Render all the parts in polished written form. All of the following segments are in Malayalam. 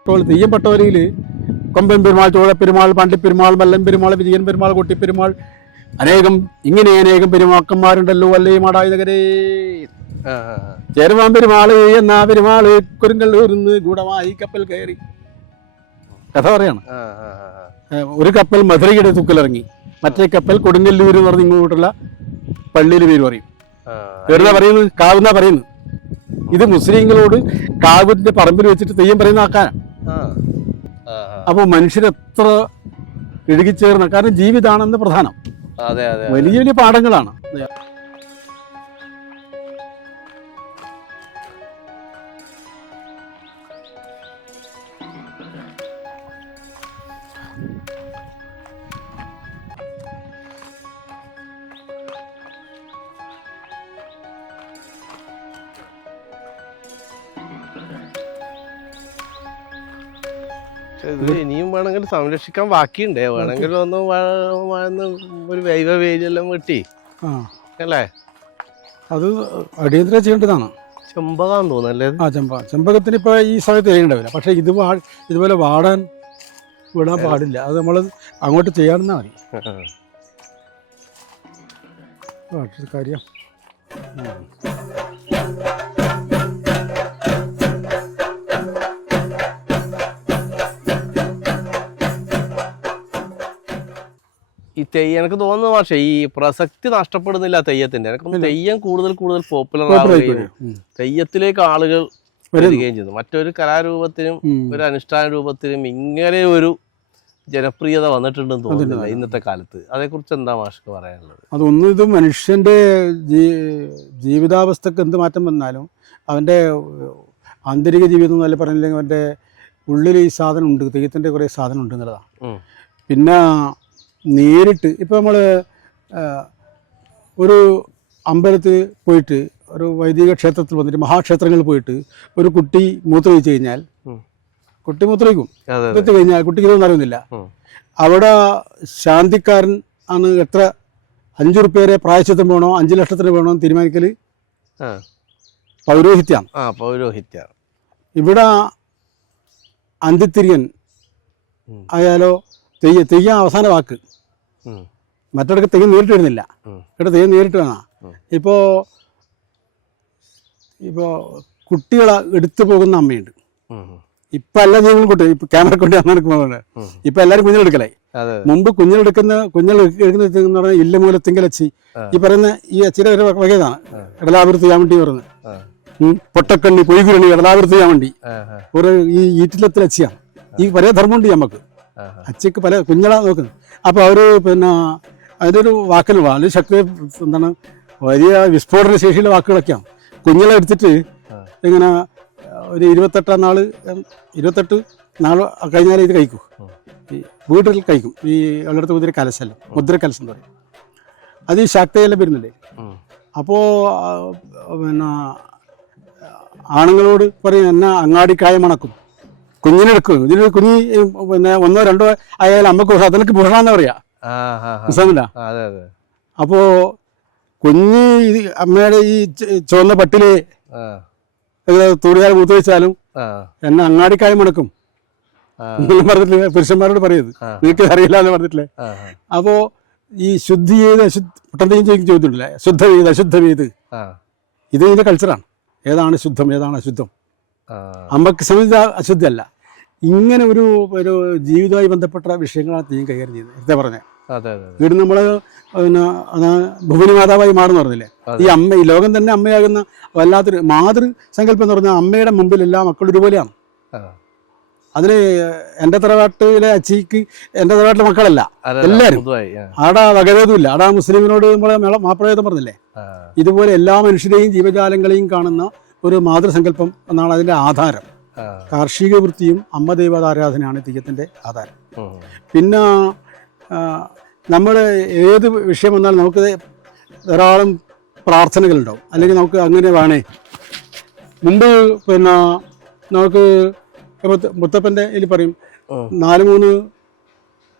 ഇപ്പോൾ തെയ്യം പട്ടോലിയിൽ കൊമ്പൻ പെരുമാൾ, ചോഴപ്പെരുമാൾ, പണ്ടിപ്പെരുമാൾ, വല്ലം പെരുമാൾ, വിജയൻ പെരുമാൾ, കൊട്ടിപ്പെരുമാൾ, അനേകം പെരുമാക്കന്മാരുണ്ടല്ലോ അല്ലേ മാടായുധകരേ. ചേരുവാൻ പെരുമാള് എന്നാ പെരുമാള് കുരുങ്കല്ലൂരിന്ന് ഗൂഢമായി കപ്പൽ കയറി. കഥ പറയാണ്. ഒരു കപ്പൽ മധുരയുടെ തുക്കിലിറങ്ങി, മറ്റേ കപ്പൽ കൊടുങ്ങല്ലൂർ എന്ന് പറഞ്ഞ് ഇങ്ങോട്ടുള്ള പള്ളിയിൽ പേര് പറയും. പേരുന്നാ പറയുന്നത്, കാവുന്നാ പറയുന്നത്. ഇത് മുസ്ലിങ്ങളോട് കാവിന്റെ പറമ്പിൽ വെച്ചിട്ട് തെയ്യം പറയുന്ന ആക്കാനാണ്. അപ്പോൾ മനുഷ്യരെത്ര ഇഴുകിച്ചേർന്ന, കാരണം ജീവിതാണെന്ന് പ്രധാനം. വലിയ വലിയ പാഠങ്ങളാണ്. ഇത് ഇനിയും വേണമെങ്കിൽ സംരക്ഷിക്കാൻ ബാക്കിയുണ്ടേ. വേണമെങ്കിൽ ഒന്ന് ഒരു വേലിയെല്ലാം വെട്ടി അല്ലേ, അത് അടിയന്തര ചെയ്യേണ്ടതാണ്. ചെമ്പകാന്ന് തോന്നല്ലേ? ചെമ്പകത്തിന് ഇപ്പൊ ഈ സമയത്ത് എഴുണ്ടാവില്ല. പക്ഷെ ഇതുപോലെ വിടാൻ പാടില്ല. അത് നമ്മൾ അങ്ങോട്ട് ചെയ്യാറുന്നാ മതി കാര്യം. ഈ തെയ്യം എനിക്ക് തോന്നുന്നു പക്ഷേ ഈ പ്രസക്തി നഷ്ടപ്പെടുന്നില്ല തെയ്യത്തിന്റെ. എനിക്ക് തെയ്യം കൂടുതൽ പോപ്പുലർ ആവുകയും തെയ്യത്തിലേക്ക് ആളുകൾ വരികയും ചെയ്തു. മറ്റൊരു കലാരൂപത്തിനും ഒരു അനുഷ്ഠാന രൂപത്തിനും ഇങ്ങനെ ഒരു ജനപ്രിയത വന്നിട്ടുണ്ടെന്ന് തോന്നുന്നില്ല ഇന്നത്തെ കാലത്ത്. അതേക്കുറിച്ച് എന്താ മാഷ്ക്ക് പറയാനുള്ളത്? അതൊന്നും, ഇത് മനുഷ്യന്റെ ജീവിതാവസ്ഥക്ക് എന്ത് മാറ്റം വന്നാലും അവന്റെ ആന്തരിക ജീവിതം എന്നല്ല പറഞ്ഞില്ലെങ്കിൽ അവന്റെ ഉള്ളിൽ ഈ സാധനം ഉണ്ട്, തെയ്യത്തിന്റെ കുറേ സാധനം ഉണ്ട് എന്നുള്ളതാണ്. പിന്നെ നേരിട്ട് ഇപ്പം നമ്മൾ ഒരു അമ്പലത്തിൽ പോയിട്ട്, ഒരു വൈദിക ക്ഷേത്രത്തിൽ വന്നിട്ട്, മഹാക്ഷേത്രങ്ങളിൽ പോയിട്ട് ഒരു കുട്ടി മൂത്രമൊഴിച്ച് കഴിഞ്ഞാൽ, കുട്ടി മൂത്രമൊഴിക്കും, മൂത്രത്തിൽ കഴിഞ്ഞാൽ കുട്ടിക്ക് ഇതൊന്നും അറിയുന്നില്ല. അവിടെ ശാന്തിക്കാരൻ ആണ് എത്ര 5 റുപ്യയുടെ പ്രായശ്ചിത്തം വേണോ 5 ലക്ഷത്തിന് വേണോ തീരുമാനിക്കൽ പൗരോഹിത്യം. ഇവിടെ അന്തിത്തിരിയൻ ആയാലോ തെയ്യം അവസാന വാക്ക്. മറ്റിടക്ക് തെയ്യം നേരിട്ട് വരുന്നില്ല, ഇവിടെ തെയ്യം നേരിട്ട് വേണം. ഇപ്പോൾ കുട്ടികളെ എടുത്തു പോകുന്ന അമ്മയുണ്ട്. ഇപ്പം എല്ലാ ജീവികളും കുട്ടി ഇപ്പം ക്യാമറ കൊണ്ട് നടക്കുമ്പോൾ ഇപ്പം എല്ലാവരും കുഞ്ഞിലെടുക്കലായി. മുമ്പ് കുഞ്ഞിലെടുക്കുന്ന പറഞ്ഞാൽ ഇല്ലമൂലത്തിങ്കലച്ചി, ഈ പറയുന്ന ഈ അച്ചിയുടെ ഒരു വകയതാണ്. ഇടലാവൃത്തി ചെയ്യാൻ വേണ്ടി പറയുന്നത് പൊട്ടക്കണ്ണി പൊയ്കുരണി ഇടലാവൃത്തി ചെയ്യാൻ വേണ്ടി ഒരു ഈ ഈറ്റിലത്തിലച്ചിയാണ്. ഈ പല ധർമ്മമുണ്ട് നമുക്ക്. അച്ചയ്ക്ക് പല കുഞ്ഞളാ നോക്കുന്നത്. അപ്പോൾ അവർ പിന്നെ അതിൻ്റെ വാക്കിൽ വളരെ ശക്തി എന്താണ്, വലിയ വിസ്ഫോടന ശേഷിയിലെ വാക്കുകളൊക്കെയാണ്. കുഞ്ഞളെ എടുത്തിട്ട് ഇങ്ങനെ ഒരു 28 നാൾ കഴിഞ്ഞാൽ ഇത് കഴിക്കും, ഈ വീട്ടിൽ കഴിക്കും. ഈ വെള്ളെടുത്ത് മുദ്ര കലശം പറയും. അത് ഈ ശക്തിയെല്ലാം വരുന്നില്ലേ. അപ്പോൾ പിന്നെ ആണുങ്ങളോട് പറയും എന്നാ അങ്ങാടിക്കായ മണക്കും, കുഞ്ഞിനെടുക്കും. ഇതിന് കുഞ്ഞി പിന്നെ 1 2 ആയാലും അമ്മക്ക് അതിനൊക്കെ ഭൂഷണമെന്ന് പറയാ, മനസ്സിലാകുന്നില്ല. അപ്പോ കുഞ്ഞി അമ്മയുടെ ഈ ചുവന്ന പട്ടില് തൂറിയാൽ മൂത്ത് വെച്ചാലും എന്നെ അങ്ങാടിക്കായ മണക്കും പറഞ്ഞിട്ടില്ലേ, പുരുഷന്മാരോട് പറയുന്നത്. നിങ്ങൾക്ക് അറിയില്ല എന്ന് പറഞ്ഞിട്ടില്ലേ. അപ്പോ ഈ ശുദ്ധി ചെയ്ത് ചോദിച്ചിട്ടില്ലേ, ശുദ്ധ ചെയ്ത് അശുദ്ധ ചെയ്ത്, ഇത് ഇതിന്റെ കൾച്ചറാണ്. ഏതാണ് ശുദ്ധം ഏതാണ് അശുദ്ധം? അമ്മക്ക് സംബന്ധിച്ച അശുദ്ധമല്ല. ഇങ്ങനെ ഒരു ജീവിതവുമായി ബന്ധപ്പെട്ട വിഷയങ്ങളാണ് തെയ്യം കൈകാര്യം ചെയ്യുന്നത്. എന്താ പറഞ്ഞത്, വീട് നമ്മള് പിന്നെ ഭുവനി മാതാവായി മാറുന്നു പറഞ്ഞില്ലേ. ഈ ലോകം തന്നെ അമ്മയാകുന്ന വല്ലാത്തൊരു മാതൃസങ്കല്പം എന്ന് പറഞ്ഞാൽ അമ്മയുടെ മുമ്പിൽ എല്ലാ മക്കളും ഒരുപോലെയാണ്. അതിന് എൻ്റെ തറവാട്ടിലെ അച്ചിക്ക് എൻ്റെ തറവാട്ടിലെ മക്കളല്ല എല്ലാവരും. ആടാ വകഭേദമില്ല. ആടാ മുസ്ലിമിനോട് നമ്മളെ മാപ്രഭേദം പറഞ്ഞില്ലേ. ഇതുപോലെ എല്ലാ മനുഷ്യരെയും ജീവജാലങ്ങളെയും കാണുന്ന ഒരു മാതൃസങ്കല്പം എന്നാണ് അതിൻ്റെ ആധാരം. കാർഷിക വൃത്തിയും അമ്മ ദൈവതാരാധനയാണ് തെയ്യത്തിൻ്റെ ആധാരം. പിന്നെ നമ്മൾ ഏത് വിഷയം വന്നാലും നമുക്ക് ധാരാളം പ്രാർത്ഥനകളുണ്ടാവും. അല്ലെങ്കിൽ നമുക്ക് അങ്ങനെ വേണേ. മുമ്പ് പിന്നെ നമുക്ക് മുത്തപ്പൻ്റെ ഇതിൽ പറയും 4-3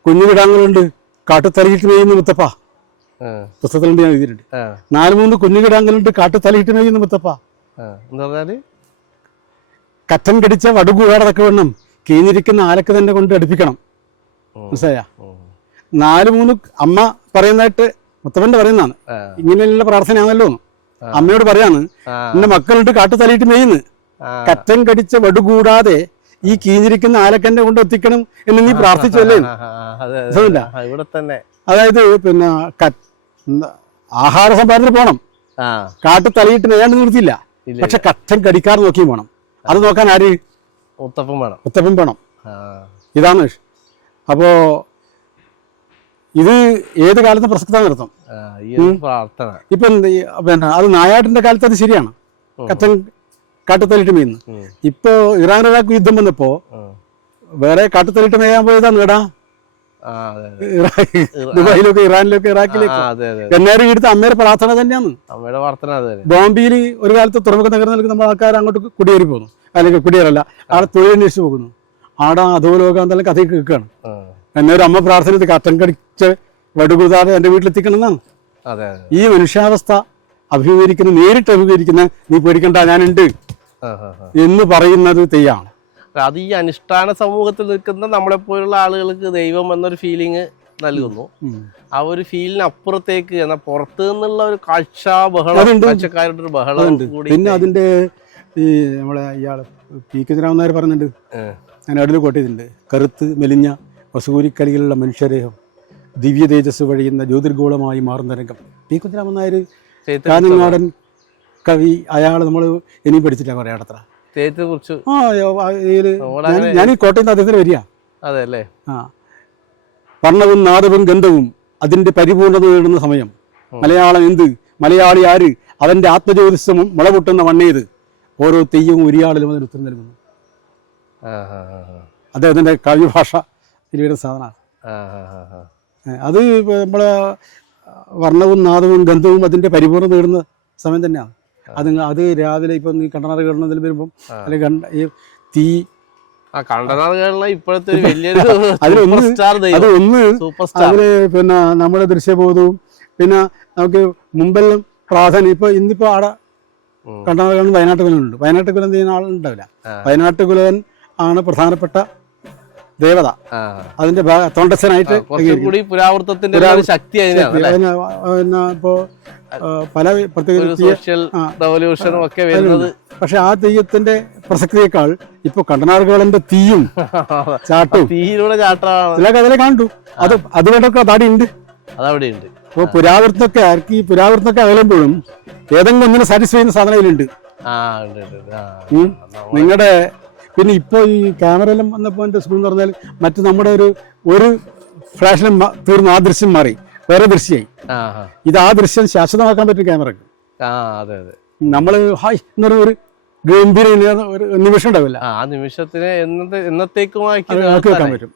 കുഞ്ഞുകിടാങ്ങളുണ്ട് കാട്ടുതലയിട്ട് മേയുന്ന മുത്തപ്പ. പുസ്തകത്തിലുണ്ട്, ഞാൻ എഴുതിയിട്ടുണ്ട്. 4-3 കുഞ്ഞുകിടാങ്ങളുണ്ട് കാട്ടുതലയിട്ട് മേയുന്ന മുത്തപ്പ. കറ്റൻ കടിച്ച വടുകൂടാടൊക്കെ വേണം കീഞ്ഞിരിക്കുന്ന ആലക്ക് തന്നെ കൊണ്ട് അടുപ്പിക്കണം. മനസ്സിലായ? 4-3 അമ്മ പറയുന്നതായിട്ട് മുത്തപ്പൻ്റെ പറയുന്നതാണ്. ഇങ്ങനെയുള്ള പ്രാർത്ഥനയാണല്ലോ. അമ്മയോട് പറയാന്ന്, എന്റെ മക്കളുണ്ട് കാട്ടു തലയിട്ട് മെയ്യുന്നു, കറ്റം കടിച്ച വടുകൂടാതെ ഈ കീഞ്ഞിരിക്കുന്ന ആലക്കന്നെ കൊണ്ട് എത്തിക്കണം എന്ന് നീ പ്രാർത്ഥിച്ചല്ലേ. അതായത് പിന്നെ ആഹാര സമ്പാദനത്തിന് പോണം, കാട്ടു തലയിട്ട് മെയ്യാണ്ട് നിർത്തിയില്ല, പക്ഷെ കറ്റം കടിക്കാതെ നോക്കിയും വേണം. അത് നോക്കാൻ ആര്? മുത്തപ്പൻ വേണം. ഇതാണ്. അപ്പോ ഇത് ഏത് കാലത്തും പ്രസക്തമാണ് നിർത്തം. ഇപ്പൊ പിന്നെ അത് നായാട്ടിന്റെ കാലത്ത് അത് ശരിയാണ്, കറ്റൻ കാട്ടുതലിട്ട് മെയ്യുന്നു. ഇപ്പൊ ഇറാൻ ഇറാഖ് യുദ്ധം വന്നപ്പോ വേറെ കാട്ടുതലിട്ട് മെയ്യാൻ പോയതാ നേടാ ദുബായിലൊക്കെ ഇറാനിലൊക്കെ ഇറാഖിലേക്ക്. എന്നാലും ഇവിടുത്തെ അമ്മയുടെ പ്രാർത്ഥന തന്നെയാണ്. ബോംബെയിൽ ഒരു കാലത്ത് തുറമുഖ നഗരത്തിലേക്ക് നമ്മൾ ആൾക്കാർ അങ്ങോട്ട് കുടിയേറി പോകുന്നു, അല്ലെങ്കിൽ കുടിയേറല്ല, അവിടെ തൊഴിലന്വേഷിച്ച് പോകുന്നു. ആടെ അധോലോകം എന്തെല്ലാം കഥയൊക്കെ കേൾക്കുകയാണ്. എന്നൊരു അമ്മ പ്രാർത്ഥന കറ്റം കടിച്ച് വടുകൂടാതെ എന്റെ വീട്ടിലെത്തിക്കണം എന്നാണ്. ഈ മനുഷ്യാവസ്ഥ അഭിമുഖീകരിക്കുന്ന, നേരിട്ട് അഭിമുഖീകരിക്കുന്ന, നീ പേടിക്കണ്ട ഞാനുണ്ട് എന്ന് പറയുന്നത് തെയ്യാണ്. അത് ഈ അനുഷ്ഠാന സമൂഹത്തിൽ നിൽക്കുന്ന നമ്മളെപ്പോലുള്ള ആളുകൾക്ക് ദൈവം എന്നൊരു ഫീലിംഗ് നൽകുന്നു. ആ ഒരു ഫീലിന് അപ്പുറത്തേക്ക് എന്നാൽ പുറത്തു നിന്നുള്ള ഒരു കാഴ്ച ബഹളം, കാഴ്ചക്കാരുടെ ഒരു ബഹളം കൂടി. പിന്നെ അതിന്റെ ഈ നമ്മളെ ഇയാള് പി കെ രാമനായർ പറഞ്ഞിട്ടുണ്ട്, ഞാൻ അടുത്ത് കോട്ട് ചെയ്തിട്ടുണ്ട്, കറുത്ത് മെലിഞ്ഞ വസൂരിക്കളികളുള്ള മനുഷ്യരേഹം ദിവ്യ തേജസ് വഴിയുന്ന ജ്യോതിർഗോളമായി മാറുന്ന രംഗം. പി കുഞ്ഞിരാമൻ നായർ കാനങ്ങാടൻ കവി, അയാൾ നമ്മൾ ഇനിയും പഠിച്ചിട്ടാണ് കുറേ അടത്ര. ഞാൻ ഈ കോട്ടയം അദ്ദേഹത്തിന് വരിക. വർണ്ണവും നാദവും ഗന്ധവും അതിന്റെ പരിപൂർണത നേടുന്ന സമയം. മലയാളം എന്ത്, മലയാളി ആര്, അവന്റെ ആത്മജ്യോതിഷവും മുളപൊട്ടുന്ന മണ്ണേത്, ഓരോ തെയ്യവും ഒരിയാളിലും അതിന് ഉത്തരം നൽകുന്നു. അദ്ദേഹത്തിന്റെ കാവ്യഭാഷ വലിയൊരു സാധനമാണ്. അത് നമ്മളെ വർണ്ണവും നാദവും ഗന്ധവും അതിന്റെ പരിപൂർണ്ണത നേടുന്ന സമയം തന്നെയാണ്. അത് രാവിലെ ഇപ്പൊ നീ കണ്ടനാറ് കേരളത്തിൽ വരുമ്പം അല്ലെങ്കിൽ ഈ തീ അതില് പിന്നെ നമ്മുടെ ദൃശ്യബോധവും പിന്നെ നമുക്ക് മുമ്പെല്ലാം പ്രാധാന്യം. ഇപ്പൊ ഇന്നിപ്പോ അവിടെ കണ്ടനാറ് വയനാട്ട് കുലനുണ്ട്. വയനാട്ട് കുലൻ ചെയ്യുന്ന ആളുണ്ടാവില്ല. വയനാട്ട് കുലൻ ആണ് പ്രധാനപ്പെട്ട ദേവത. അതിന്റെ തൊണ്ടച്ചനായിട്ട് ഇപ്പോ പല പക്ഷെ ആ തെയ്യത്തിന്റെ പ്രസക്തിയേക്കാൾ ഇപ്പൊ കണ്ടനാറുകളന്റെ തീയും ചാട്ടും അതിലെ കണ്ടു. അതുകൊണ്ടൊക്കെ താടി ഉണ്ട്. അപ്പൊ പുരാവൃത്തൊക്കെ ആർക്ക് ഈ പുരാവൃത്തൊക്കെ അകലുമ്പോഴും ഏതെങ്കിലും ഒന്നിനെ സാറ്റിസ്ഫൈ ചെയ്യുന്ന സാധനയിലുണ്ട് നിങ്ങളുടെ. പിന്നെ ഇപ്പോൾ ഈ ക്യാമറയെല്ലാം വന്നപ്പോൾ എൻ്റെ സ്കൂൾ എന്ന് പറഞ്ഞാൽ മറ്റു നമ്മുടെ ഒരു ഫ്ലാഷിലും തീർന്നു, ആ ദൃശ്യം മാറി വേറെ ദൃശ്യമായി. ഇത് ആ ദൃശ്യം ശാശ്വതമാക്കാൻ പറ്റും ക്യാമറക്ക്. നമ്മള് ഹായ് എന്ന് പറഞ്ഞ ഒരു ഗംഭീര ഒരു നിമിഷം ഉണ്ടാവില്ല, ആ നിമിഷത്തിന് എന്നത്തേക്കുമാക്കി വെക്കാൻ പറ്റും.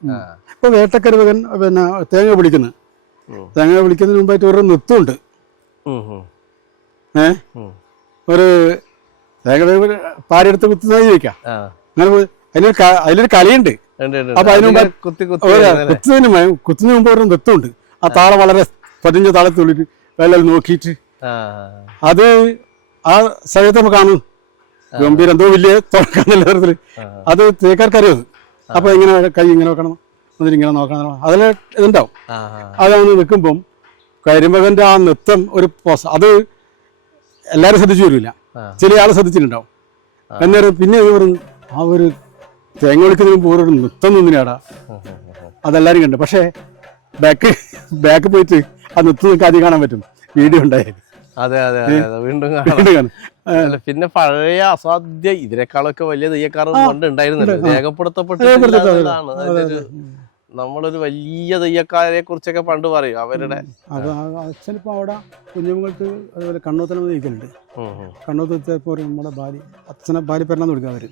ഇപ്പൊ വേട്ടക്കരുവകൻ പിന്നെ തേങ്ങ വിളിക്കുന്നതിന് മുമ്പായിട്ട് ഒരു നൃത്തമുണ്ട്. ഒരു തേങ്ങ പാരെടുത്ത് കുത്തുന്നത് ചോദിക്കാം. അങ്ങനെ അതിലൊരു കലയുണ്ട്. അപ്പൊ കുത്തുന്നതിന് മുമ്പ് ഒരു നൃത്തമുണ്ട്. ആ താളം വളരെ പതിഞ്ഞ താളത്തുള്ളിട്ട് വെള്ളം നോക്കിയിട്ട് അത് ആ സമയത്ത് നമുക്ക് കാണും ഗംഭീരം, എന്തോ വലിയ തുറക്കാന്നല്ല തരത്തില്. അത് തേക്കാർക്കറിയത്. അപ്പൊ ഇങ്ങനെ കൈ ഇങ്ങനെ വെക്കണം, എന്നിട്ടിങ്ങനെ നോക്കണം, അതിൽ ഇതുണ്ടാവും. അതാണ് നിൽക്കുമ്പം കരിമകന്റെ ആ നൃത്തം ഒരു അത് എല്ലാരും ശ്രദ്ധിച്ചു വരില്ല, ചില ആൾ ശ്രദ്ധിച്ചിട്ടുണ്ടാവും. എന്നേരം പിന്നെ പറഞ്ഞു ആ ഒരു തേങ്ങ വിളിക്കുന്നതിന് മുമ്പ് ഒരു നൃത്തം നിന്നിനാടാ, അതെല്ലാരും കണ്ടു. പക്ഷെ ബാക്ക് പോയിട്ട് ആ നൃത്തം നിങ്ങൾക്ക് ആദ്യം കാണാൻ പറ്റും, വീഡിയോ ഉണ്ടായത്. അതെ അതെ വീണ്ടും കാണാം. പിന്നെ പഴയ അസാധ്യ ഇതിനേക്കാളൊക്കെ വലിയ തെയ്യക്കാരും പണ്ട് ഉണ്ടായിരുന്നല്ലോ, രേഖപ്പെടുത്തപ്പെട്ടതാണ്. നമ്മളൊരു വലിയ തെയ്യക്കാരെ കുറിച്ചൊക്കെ പണ്ട് പറയും അവരുടെ. ചിലപ്പോ അവിടെ കുഞ്ഞുങ്ങൾക്ക് അതുപോലെ കണ്ണൂത്തലം നയിക്കലുണ്ട്. കണ്ണൂത്ത് ഇപ്പോൾ നമ്മുടെ അച്ഛനെ ഭാര്യ പെരണമെന്ന് വിളിക്കുക അവര്.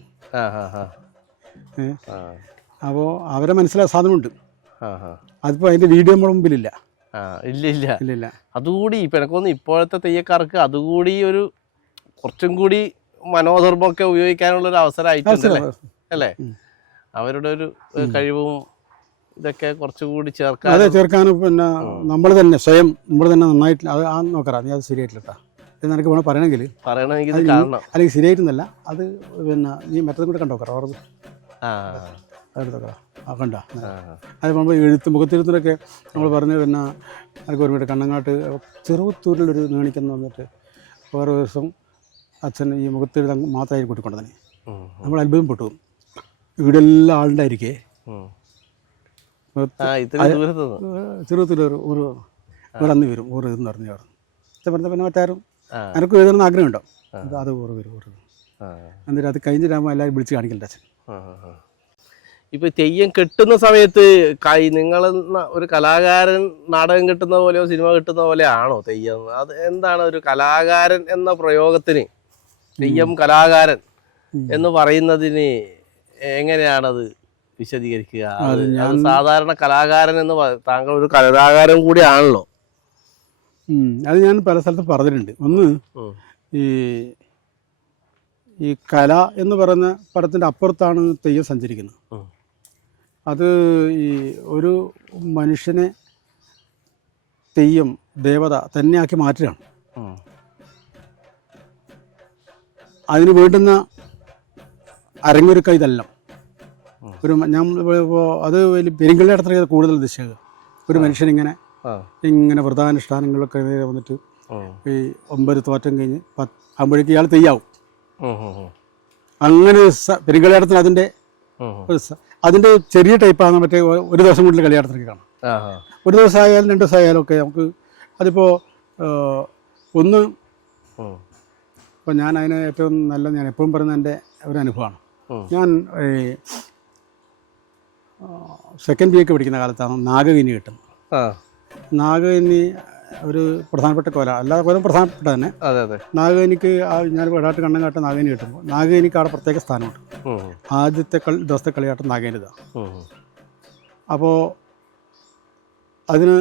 അപ്പോ അവരെ മനസ്സിലായ സാധനമുണ്ട്. അതിപ്പോ അതിന്റെ വീഡിയോ നമ്മുടെ മുമ്പിലില്ല. ഇല്ല. അതുകൂടി ഇപ്പൊ എനിക്കൊന്ന് ഇപ്പോഴത്തെ തെയ്യക്കാർക്ക് അതുകൂടി ഒരു കുറച്ചും കൂടി മനോധർമ്മമൊക്കെ ഉപയോഗിക്കാനുള്ള ഒരു അവസരമായിട്ടുണ്ടല്ലേ അല്ലേ? അവരുടെ ഒരു കഴിവും ഇതൊക്കെ കുറച്ചുകൂടി ചേർക്കാനും പിന്നെ നമ്മൾ തന്നെ സ്വയം നമ്മൾ തന്നെ നന്നായിട്ട് അത് ആ നോക്കറാ, നീ അത് ശരിയായിട്ടില്ല എന്ന് എനിക്ക് വേണം പറയണമെങ്കിൽ അല്ലെങ്കിൽ ശരിയായിട്ടൊന്നല്ല, അത് പിന്നെ നീ മറ്റതും കൂടെ കണ്ടോക്കറ. അടുത്തൊക്കെ കണ്ട അത് നമ്മൾ മുഖത്തെഴുത്തിലൊക്കെ നമ്മൾ പറഞ്ഞു പിന്നെ എനിക്ക് ഓർമ്മയുണ്ട് കണ്ണങ്ങാട്ട് ചെറുത്തൂരിലൊരു നേണിക്കെന്ന് വന്നിട്ട് വേറെ ദിവസം അച്ഛൻ ഈ മുഖത്തെഴുതാൻ മാത്രമായി കൂട്ടിക്കൊണ്ടതിന് നമ്മൾ അത്ഭുതപ്പെട്ടു. വീടെല്ലാം ആളുണ്ടായിരിക്കേ ചെറുത്തൂർ ഒരു അന്ന് വരും ഊറ് എന്ന് പറഞ്ഞു പറഞ്ഞ പിന്നെ മറ്റാരും എനക്കും എഴുതണമെന്ന് ആഗ്രഹമുണ്ടോ അത് ഊറ് വരും എന്നിട്ട് അത് കഴിഞ്ഞിട്ടാകുമ്പോൾ എല്ലാവരും വിളിച്ച് കാണിക്കണ്ട അച്ഛൻ. ഇപ്പൊ തെയ്യം കെട്ടുന്ന സമയത്ത് നിങ്ങൾ ഒരു കലാകാരൻ നാടകം കിട്ടുന്ന പോലെയോ സിനിമ കിട്ടുന്ന പോലെ ആണോ തെയ്യം? അത് എന്താണ് ഒരു കലാകാരൻ എന്ന പ്രയോഗത്തിന്, തെയ്യം കലാകാരൻ എന്ന് പറയുന്നതിന് എങ്ങനെയാണത് വിശദീകരിക്കുക? അത് സാധാരണ കലാകാരൻ എന്ന് താങ്കൾ ഒരു കലാകാരൻ കൂടിയാണല്ലോ. അത് ഞാൻ പല സ്ഥലത്ത് പറഞ്ഞിട്ടുണ്ട്. ഒന്ന് ഈ കല എന്ന് പറയുന്ന പടത്തിൻ്റെ അപ്പുറത്താണ് തെയ്യം സഞ്ചരിക്കുന്നത്. അത് ഈ ഒരു മനുഷ്യനെ തെയ്യം ദേവത തന്നെയാക്കി മാറ്റുകയാണ്. അതിന് വേണ്ടുന്ന അരങ്ങൊരുക്ക ഇതെല്ലാം ഒരു ഞാൻ അത് വലിയ പെരുങ്കളിയുടെ കൂടുതൽ ദിശകൾ ഒരു മനുഷ്യനിങ്ങനെ ഇങ്ങനെ വ്രതാനുഷ്ഠാനങ്ങളൊക്കെ വന്നിട്ട് ഈ 9 തോറ്റം കഴിഞ്ഞ് 10 ആകുമ്പോഴേക്കും ഇയാൾ തെയ്യാവും. അങ്ങനെ പെരുങ്കളിയാട്ടത്തിന് അതിൻ്റെ ചെറിയ ടൈപ്പാണ് മറ്റേ ഒരു ദിവസം കൂടുതൽ കളിയാട്ടത്തിലേക്ക് കാണാം. ഒരു ദിവസം ആയാലും 2 ദിവസം ആയാലും ഒക്കെ നമുക്ക് അതിപ്പോൾ ഒന്ന് ഇപ്പം ഞാൻ അതിന് ഏറ്റവും നല്ല ഞാൻ എപ്പോഴും പറയുന്ന എൻ്റെ ഒരു അനുഭവമാണ്. ഞാൻ സെക്കൻഡ് BA പഠിക്കുന്ന കാലത്താണ് നാഗകന്നി കിട്ടുന്നത്. നാഗകന്നി ഒരു പ്രധാനപ്പെട്ട കോല, അല്ലാതെ കോലം പ്രധാനപ്പെട്ട തന്നെ. നാഗകനിക്ക് ഞാൻ ഇടാട്ട് കണ്ണങ്കാട്ട് നാഗകനി കിട്ടുമ്പോൾ നാഗകനിക്ക് അവിടെ പ്രത്യേക സ്ഥാനമുണ്ട്. ആദ്യത്തെ ദിവസത്തെ കളിയാട്ടം നാഗകനിതാണ്. അപ്പോൾ അതിന്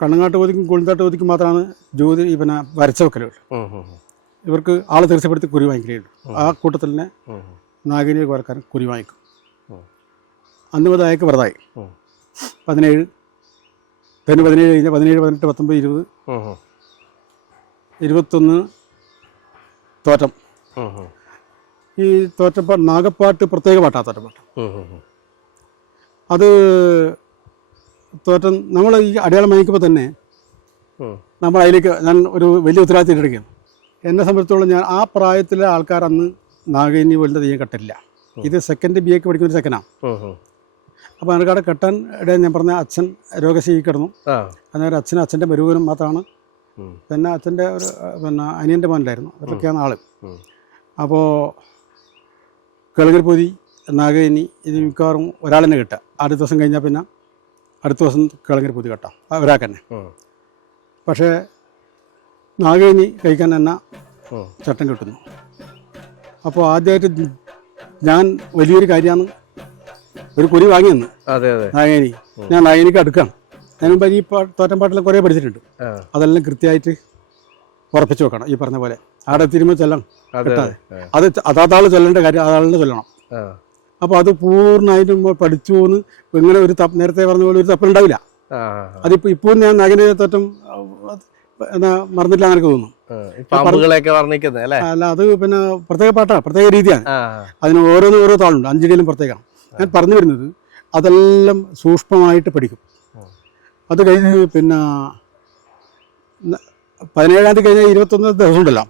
കണ്ണങ്ങാട്ട് കോതിക്കും കുളിന്താട്ട് കോതിക്കും മാത്രമാണ് ജ്യോതി പിന്നെ വരച്ച വെക്കലുകൾ. ഇവർക്ക് ആളെ തീർച്ചപ്പെടുത്തി കുരി വാങ്ങിക്കുകയുള്ളൂ. ആ കൂട്ടത്തിൽ തന്നെ നാഗകനി കോലക്കാരൻ കുരി വാങ്ങിക്കും. അന്ന് മുതൽ അയക്ക് വ്രതായി 17 കഴിഞ്ഞ 17, 18, 19, 20, 21 തോറ്റം. ഈ തോറ്റപ്പാട്ട് നാഗപ്പാട്ട് പ്രത്യേക പാട്ടാണ്. തോറ്റപ്പാട്ട് അത് തോറ്റം നമ്മൾ ഈ അടയാളം വാങ്ങിക്കുമ്പോൾ തന്നെ നമ്മൾ അതിലേക്ക് ഞാൻ ഒരു വലിയ ഉത്തരവാദിത്തം എടുക്കുകയാണ്. എന്നെ സംബന്ധിച്ചോളം ഞാൻ ആ പ്രായത്തിലെ ആൾക്കാർ അന്ന് നാഗകന്നി പോലത്തെ തെയ്യം കെട്ടില്ല. ഇത് സെക്കൻഡ് BA പഠിക്കുന്ന ഒരു സെക്കൻഡാണ്. അപ്പോൾ അതിനക്കാട് കെട്ടാൻ ഇടയിൽ ഞാൻ പറഞ്ഞ അച്ഛൻ രോഗശീലി കിടന്നു. അന്നേരം അച്ഛൻ്റെ മരുവനും മാത്രമാണ്. പിന്നെ അച്ഛൻ്റെ ഒരു പിന്നെ അനിയൻ്റെ മോനുണ്ടായിരുന്നു. അതൊക്കെയാണ് ആള്. അപ്പോൾ കിളകരിപ്പൊതി നാഗകന്നി ഇത് മിക്കവാറും ഒരാളെന്നെ കെട്ടുക. അടുത്ത ദിവസം കഴിഞ്ഞാൽ പിന്നെ അടുത്ത ദിവസം കിളകരിപ്പൊതി കെട്ടാം ഒരാൾക്ക് തന്നെ. പക്ഷേ നാഗകന്നി കഴിക്കാൻ തന്നെ ചട്ടം കിട്ടുന്നു. അപ്പോൾ ആദ്യമായിട്ട് ഞാൻ വലിയൊരു കാര്യമാണ് ഒരു കുരി വാങ്ങിയെന്ന് നാഗകനി. ഞാൻ നാഗകനിക്ക് അടുക്കാണ്. അതിന് മുമ്പ് ഈ തോറ്റംപാട്ടിലും കുറേ പഠിച്ചിട്ടുണ്ട്. അതെല്ലാം കൃത്യമായിട്ട് ഉറപ്പിച്ച് വെക്കണം. ഈ പറഞ്ഞ പോലെ അവിടെ തിരുമ്പ ചെല്ലണം കിട്ടാതെ. അത് അതാള് ചൊല്ലേണ്ട കാര്യം അതാളിനെ ചൊല്ലണം. അപ്പോൾ അത് പൂർണ്ണമായിട്ടും പഠിച്ചു എന്ന് ഇങ്ങനെ ഒരു നേരത്തെ പറഞ്ഞ പോലെ ഒരു തപ്പലുണ്ടാവില്ല. അതിപ്പോൾ ഇപ്പോൾ ഞാൻ നാഗകനി തോറ്റം എന്നാ മറന്നിട്ടില്ല എനിക്ക് തോന്നുന്നു. അല്ല അത് പിന്നെ പ്രത്യേക പാട്ടാണ്, പ്രത്യേക രീതിയാണ്. അതിന് ഓരോ താളുണ്ട്. 5 ഇടയിലും പ്രത്യേകമാണ്. ഞാൻ പറഞ്ഞു വരുന്നത് അതെല്ലാം സൂക്ഷ്മമായിട്ട് പഠിക്കും. അത് കഴിഞ്ഞ് പിന്നെ 17-ാം തീയതി കഴിഞ്ഞാൽ 21 ദിവസം ഉണ്ടല്ലോ.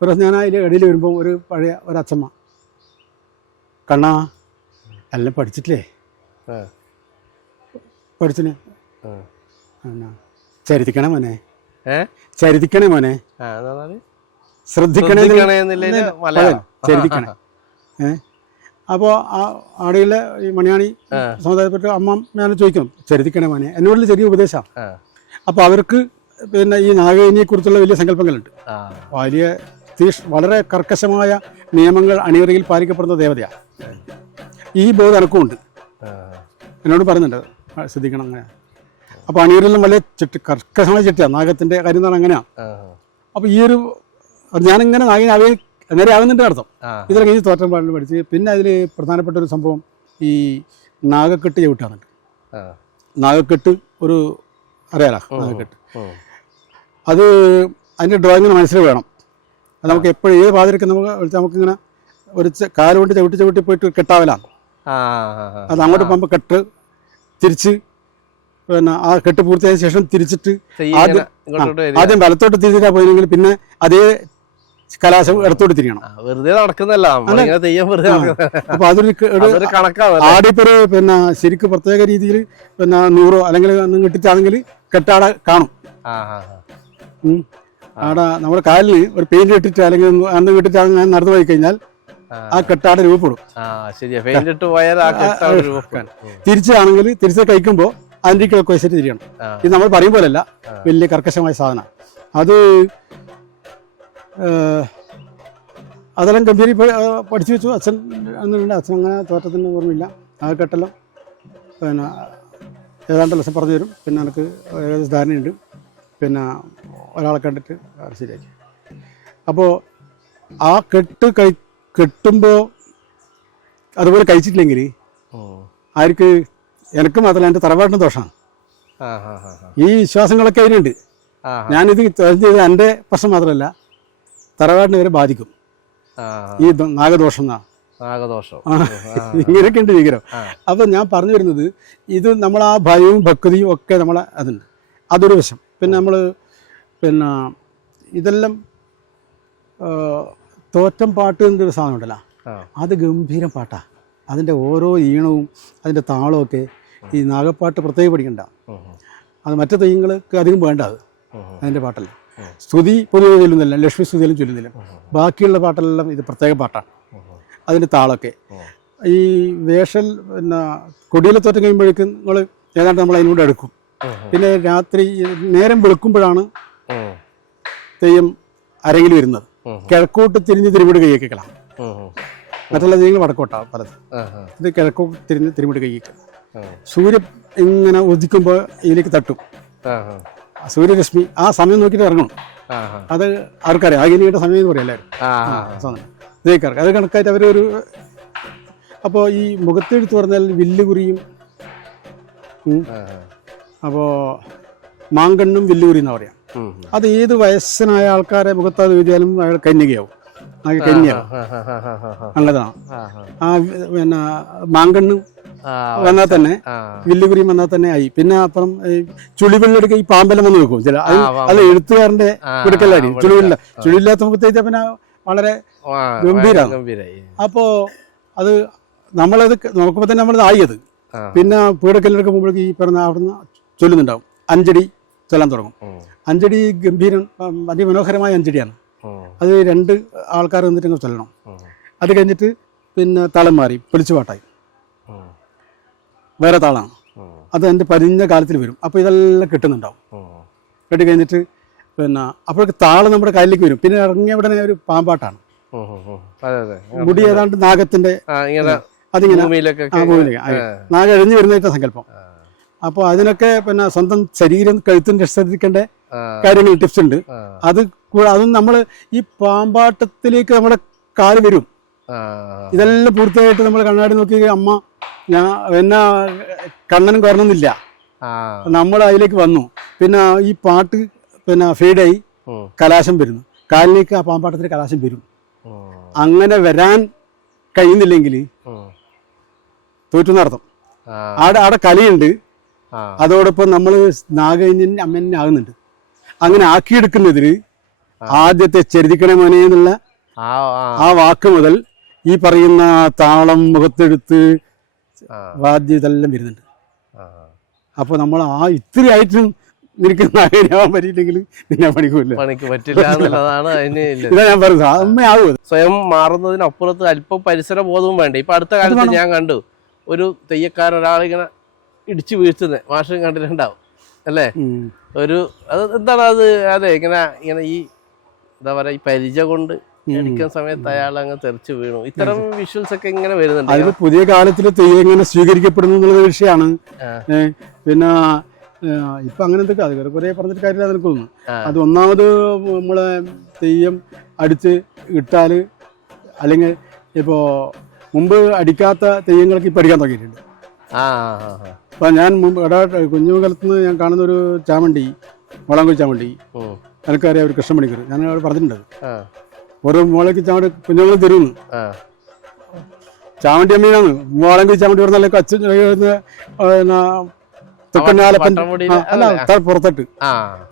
ഒരു ദിവസം ഞാൻ അതിൻ്റെ ഇടയിൽ വരുമ്പോൾ ഒരു പഴയ ഒരച്ഛമ്മ, കണ്ണാ എല്ലാം പഠിച്ചിട്ടില്ലേ? പഠിച്ചിന് ചരിതിക്കണേ മോനെ, ചരിതിക്കണേ മോനെ, ശ്രദ്ധിക്കണേ, ചരിതിക്കണേ. അപ്പോൾ ആ ആടയിലെ ഈ മണിയാണി സമുദായപ്പെട്ട അമ്മ ഞാൻ ചോദിക്കും ചരിതിക്കണേ മോനെ. എന്നോടുള്ള ചെറിയ ഉപദേശമാണ്. അപ്പോൾ അവർക്ക് പിന്നെ ഈ നാഗകനിയെക്കുറിച്ചുള്ള വലിയ സങ്കല്പങ്ങളുണ്ട്. വലിയ വളരെ കർക്കശമായ നിയമങ്ങൾ അണിയറയിൽ പാലിക്കപ്പെടുന്ന ദേവതയാണ്. ഈ ബോധം എനക്കുമുണ്ട്. എന്നോട് പറയുന്നുണ്ട് ശ്രദ്ധിക്കണം അങ്ങനെ. അപ്പോൾ അണിയറെല്ലാം വലിയ കർക്കശമായ ചിട്ടയാണ്. നാഗത്തിൻ്റെ കാര്യം എന്ന് പറഞ്ഞാൽ അങ്ങനെയാണ്. അപ്പോൾ ഈ ഒരു ഞാനിങ്ങനെ നാഗിനാവേ നേരെ ആകുന്നുണ്ട് അർത്ഥം. ഇതിൽ കഴിഞ്ഞ് തോറ്റം പാടിൽ പഠിച്ച് പിന്നെ അതിൽ പ്രധാനപ്പെട്ട ഒരു സംഭവം ഈ നാഗക്കെട്ട് ചവിട്ടാറുണ്ട്. നാഗക്കെട്ട് ഒരു അറിയാലോ നാഗക്കെട്ട്. അത് അതിൻ്റെ ഡ്രോയിങ്ങിന് മനസ്സിൽ വേണം. അത് നമുക്ക് എപ്പോഴും ഏത് പാതിരക്ക് നമുക്കിങ്ങനെ ഒരു കാലുകൊണ്ട് ചവിട്ടി പോയിട്ട് കെട്ടാവലാണ്. അത് അങ്ങോട്ട് പോകുമ്പോൾ കെട്ട് തിരിച്ച് പിന്നെ ആ കെട്ട് പൂർത്തിയായ ശേഷം തിരിച്ചിട്ട് ആദ്യം വലത്തോട്ട് തിരിച്ചിട്ടാ പോയെങ്കിൽ പിന്നെ അതേ കലാശം ഇടത്തോട്ട് തിരിയണം. വെറുതെ നടക്കുന്നല്ല. അപ്പൊ അതൊരു ആടിപ്പൊരു പിന്നെ ശരിക്കും പ്രത്യേക രീതിയിൽ പിന്നെ 100 അല്ലെങ്കിൽ ഒന്നും കിട്ടിച്ചാണെങ്കിൽ കെട്ടാട കാണും. ആടെ നമ്മുടെ കാലിന് ഒരു പെയിന്റ് ഇട്ടിട്ട് അല്ലെങ്കിൽ അന്ന് കിട്ടിച്ചാൽ നടന്നു പോയി കഴിഞ്ഞാൽ ആ കെട്ടാട രൂപപ്പെടും. തിരിച്ചാണെങ്കിൽ തിരിച്ച് കഴിക്കുമ്പോൾ അതിൻ്റെ വെച്ചിട്ട് തിരിയണം. ഇത് നമ്മൾ പറയും പോലല്ല, വലിയ കർക്കശമായ സാധനം. അതെല്ലാം ഗംഭീരി പഠിച്ചു വെച്ചു. അച്ഛൻ ഒന്നുമില്ല, അച്ഛൻ അങ്ങനെ തോറ്റത്തിന് ഓർമ്മയില്ല. ആ കെട്ടെല്ലാം പിന്നെ ഏതാണ്ട് ലക്ഷം പറഞ്ഞു തരും. പിന്നെ എനിക്ക് ഏകദേശം ധാരണയുണ്ട്. പിന്നെ ഒരാളെ കണ്ടിട്ട് ശരിയാക്കി. അപ്പോൾ ആ കെട്ടുമ്പോൾ അതുപോലെ കഴിച്ചിട്ടില്ലെങ്കിൽ ആർക്ക് എനിക്ക് മാത്രമല്ല എൻ്റെ തറവാട്ടിന് ദോഷമാണ്. ഈ വിശ്വാസങ്ങളൊക്കെ അതിനുണ്ട്. ഞാനിത് ചെയ്ത് എൻ്റെ പ്രശ്നം മാത്രമല്ല, തറവാടിനെ വരെ ബാധിക്കും ഈ നാഗദോഷം. ഇങ്ങനെയൊക്കെ ഉണ്ട് ഭീകരം. അപ്പം ഞാൻ പറഞ്ഞു വരുന്നത്, ഇത് നമ്മൾ ആ ഭയവും ഭക്തിയും ഒക്കെ നമ്മളെ അതുണ്ട്. അതൊരു വശം. പിന്നെ നമ്മൾ പിന്നെ ഇതെല്ലാം തോറ്റം പാട്ട് എന്നൊരു സാധനം ഉണ്ടല്ലോ, അത് ഗംഭീരം പാട്ടാണ്. അതിൻ്റെ ഓരോ ഈണവും അതിൻ്റെ താളമൊക്കെ ഈ നാഗപ്പാട്ട് പ്രത്യേകം പഠിക്കണ്ട. അത് മറ്റു തെയ്യങ്ങൾക്ക് അധികം വേണ്ട. അത് അതിൻ്റെ പാട്ടല്ല. സ്തുതി പൊതുവെ ചൊല്ലുന്നില്ല, ലക്ഷ്മി സ്തുതിയിലും ചൊല്ലുന്നില്ല. ബാക്കിയുള്ള പാട്ടെല്ലാം ഇത് പ്രത്യേക പാട്ടാണ്. അതിൻ്റെ താളമൊക്കെ ഈ വേഷൽ പിന്നെ കൊടിയിലത്തോറ്റം കഴിയുമ്പോഴേക്കും നിങ്ങൾ ഏതാണ്ട് നമ്മൾ അതിനോട് എടുക്കും. പിന്നെ രാത്രി നേരം വെളുക്കുമ്പോഴാണ് തെയ്യം അരങ്ങിൽ വരുന്നത്. കിഴക്കോട്ട് തിരിഞ്ഞ് തിരുമിട് കൈയ്യേക്കണം. മറ്റുള്ള തെയ്യങ്ങൾ വടക്കോട്ടാണ് പലത്. ഇത് കിഴക്കോട്ട് തിരിഞ്ഞ് തിരുമിട് കൈയ്യേക്കണം. സൂര്യൻ ഇങ്ങനെ ഉദിക്കുമ്പോൾ ഇതിലേക്ക് തട്ടും. സൂര്യരശ്മി ആ സമയം നോക്കിയിട്ട് ഇറങ്ങണം. അത് ആർക്കറിയാം, ആഗിനിയുടെ സമയം എന്ന് പറയും എല്ലാവരും. ഇതേക്കാർക്ക് അത് കണക്കായിട്ട് അവരൊരു. അപ്പോൾ ഈ മുഖത്തെഴുത്ത് പറഞ്ഞാൽ വില്ലുകുറിയും, അപ്പോൾ മാങ്കണ്ണും വില്ലുകുറി എന്നാ പറയാം. അത് ഏത് വയസ്സനായ ആൾക്കാരെ മുഖത്തത് എഴുതിയാലും അയാൾ കന്യകയാവും, കന്യയാവും. അങ്ങനെതാണ്. ആ പിന്നെ മാങ്കണ്ണും വന്നാൽ തന്നെ വില്ലുകുരിയും വന്നാൽ തന്നെ ആയി. പിന്നെ അപ്പുറം ചുളിവെള്ളെടുക്ക ഈ പാമ്പെല്ലാം വന്ന് വെക്കും ചില. അത് എഴുത്തുകാരന്റെ കുടുക്കലായിരിക്കും. ചുളിയില്ലാത്ത മുഖത്തേക്ക് പിന്നെ വളരെ ഗംഭീരമാണ്. അപ്പോ അത് നമ്മളത് നോക്കുമ്പോൾ തന്നെ നമ്മളത് ആയത്. പിന്നെ പീഡക്കല്ലെടുക്ക പോകുമ്പോഴേക്ക് ഈ പറഞ്ഞ അവിടുന്ന് ചൊല്ലുന്നുണ്ടാവും. 5 അടി ചൊല്ലാൻ തുടങ്ങും. 5 അടി ഗംഭീരം, അതിമനോഹരമായ 5 അടിയാണ്. അത് 2 ആൾക്കാർ വന്നിട്ട് അങ്ങ് ചൊല്ലണം. അത് കഴിഞ്ഞിട്ട് പിന്നെ താളം മാറി പൊളിച്ചുപാട്ടായി വേറെ താളാണ്. അത് എൻ്റെ പരിഞ്ഞ കാലത്തിൽ വരും. അപ്പോൾ ഇതെല്ലാം കിട്ടുന്നുണ്ടാവും. കെട്ടി കഴിഞ്ഞിട്ട് പിന്നെ അപ്പോഴേക്ക് താളം നമ്മുടെ കയ്യിലേക്ക് വരും. പിന്നെ ഇറങ്ങിയ ഉടനെ ഒരു പാമ്പാട്ടാണ്. മുടി ഏതാണ്ട് നാഗത്തിന്റെ അതിങ്ങനെ നാഗ എഴിഞ്ഞു വരുന്നതായിട്ട് സങ്കല്പം. അപ്പോൾ അതിനൊക്കെ പിന്നെ സ്വന്തം ശരീരം കഴുത്തിന് ശ്രദ്ധിക്കേണ്ട കാര്യങ്ങൾ ടിപ്സ് ഉണ്ട്. അതും നമ്മൾ ഈ പാമ്പാട്ടത്തിലേക്ക് നമ്മുടെ കാല് വരും. ഇതെല്ലാം പൂർത്തിയായിട്ട് നമ്മൾ കണ്ണാടി നോക്കി അമ്മ ഞാൻ എന്നാ കണ്ണനും കുറഞ്ഞൊന്നുമില്ല, നമ്മൾ അതിലേക്ക് വന്നു. പിന്നെ ഈ പാട്ട് പിന്നെ ഫീഡായി കലാശം വരുന്നു. കാലിലേക്ക് ആ പാമ്പാട്ടത്തിന് കലാശം വരും. അങ്ങനെ വരാൻ കഴിയുന്നില്ലെങ്കിൽ തോറ്റുന്നർത്ഥം. അവിടെ കലിയുണ്ട്. അതോടൊപ്പം നമ്മൾ നാഗന്യൻ അമ്മനെ ആകുന്നുണ്ട്. അങ്ങനെ ആക്കിയെടുക്കുന്നതിന് ആദ്യത്തെ ചെരുതിക്കണ മോനെ എന്നുള്ള ആ വാക്ക് മുതൽ ഈ പറയുന്ന താളം, മുഖത്തെടുത്ത്, വാദ്യം ഇതെല്ലാം വരുന്നുണ്ട്. അപ്പോൾ നമ്മൾ ആ ഇത്തിരി ആയിട്ടും നിനക്ക് നാഗനാവാൻ പറ്റിയില്ലെങ്കിൽ നിന്നെ പണിക്ക് പറ്റില്ല എന്നുള്ളതാണ്. ഇതാ ഞാൻ പറഞ്ഞത്, അമ്മയാവും. സ്വയം മാറുന്നതിനപ്പുറത്ത് അല്പം പരിസര ബോധവും വേണ്ട. ഇപ്പൊ അടുത്ത കാലത്ത് ഞാൻ കണ്ടു ഒരു തെയ്യക്കാരൻ ഒരാളിങ്ങനെ ഇടിച്ചു വീഴ്ത്തുന്നത് മാഷും കണ്ടിട്ടുണ്ടാവും അല്ലേ? ഒരു അത് എന്താണ് അത്? അതെ, ഇങ്ങനെ ഈ എന്താ പറയാ, ഈ പരിച കൊണ്ട് അടിക്കുന്ന സമയത്ത് അയാൾ അങ്ങ് തെറിച്ച് വീണു. ഇത്തരം വിഷ്വൽസ് ഒക്കെ ഇങ്ങനെ വരുന്നുണ്ട്. അതിൽ പുതിയ കാലത്തിൽ തെയ്യം എങ്ങനെ സ്വീകരിക്കപ്പെടുന്നു എന്നുള്ള വിഷയമാണ്. പിന്നെ ഇപ്പൊ അങ്ങനത്തെ അത് കുറെ പറഞ്ഞിട്ട് കാര്യമില്ല എനിക്ക് തോന്നുന്നു. അത് ഒന്നാമത് നമ്മളെ തെയ്യം അടിച്ച് ഇട്ടാല്, അല്ലെങ്കിൽ ഇപ്പോ മുമ്പ് അടിക്കാത്ത തെയ്യങ്ങൾക്ക് ഇപ്പൊ അടിക്കാൻ തുടങ്ങിയിട്ടുണ്ട്. അപ്പൊ ഞാൻ മുമ്പ് കുഞ്ഞുകാലത്തുനിന്ന് ഞാൻ കാണുന്ന ഒരു ചാമണ്ടി, മുളങ്കുഴി ചാമണ്ടി, എനിക്കറിയാം, ഒരു കൃഷ്ണമണിക്കർ, ഞാൻ അവിടെ പറഞ്ഞിട്ടുണ്ട്. ഓരോ മുളയ്ക്ക് ചാമടി കുഞ്ഞുങ്ങൾ തരുന്നു. ചാമണ്ടി അമ്മീനാണ് മൂവാളങ്കി ചാമണ്ടി പറഞ്ഞാൽ അച്ഛൻ തൃക്കണ്യാലപ്പൻ അല്ല പുറത്തിട്ട്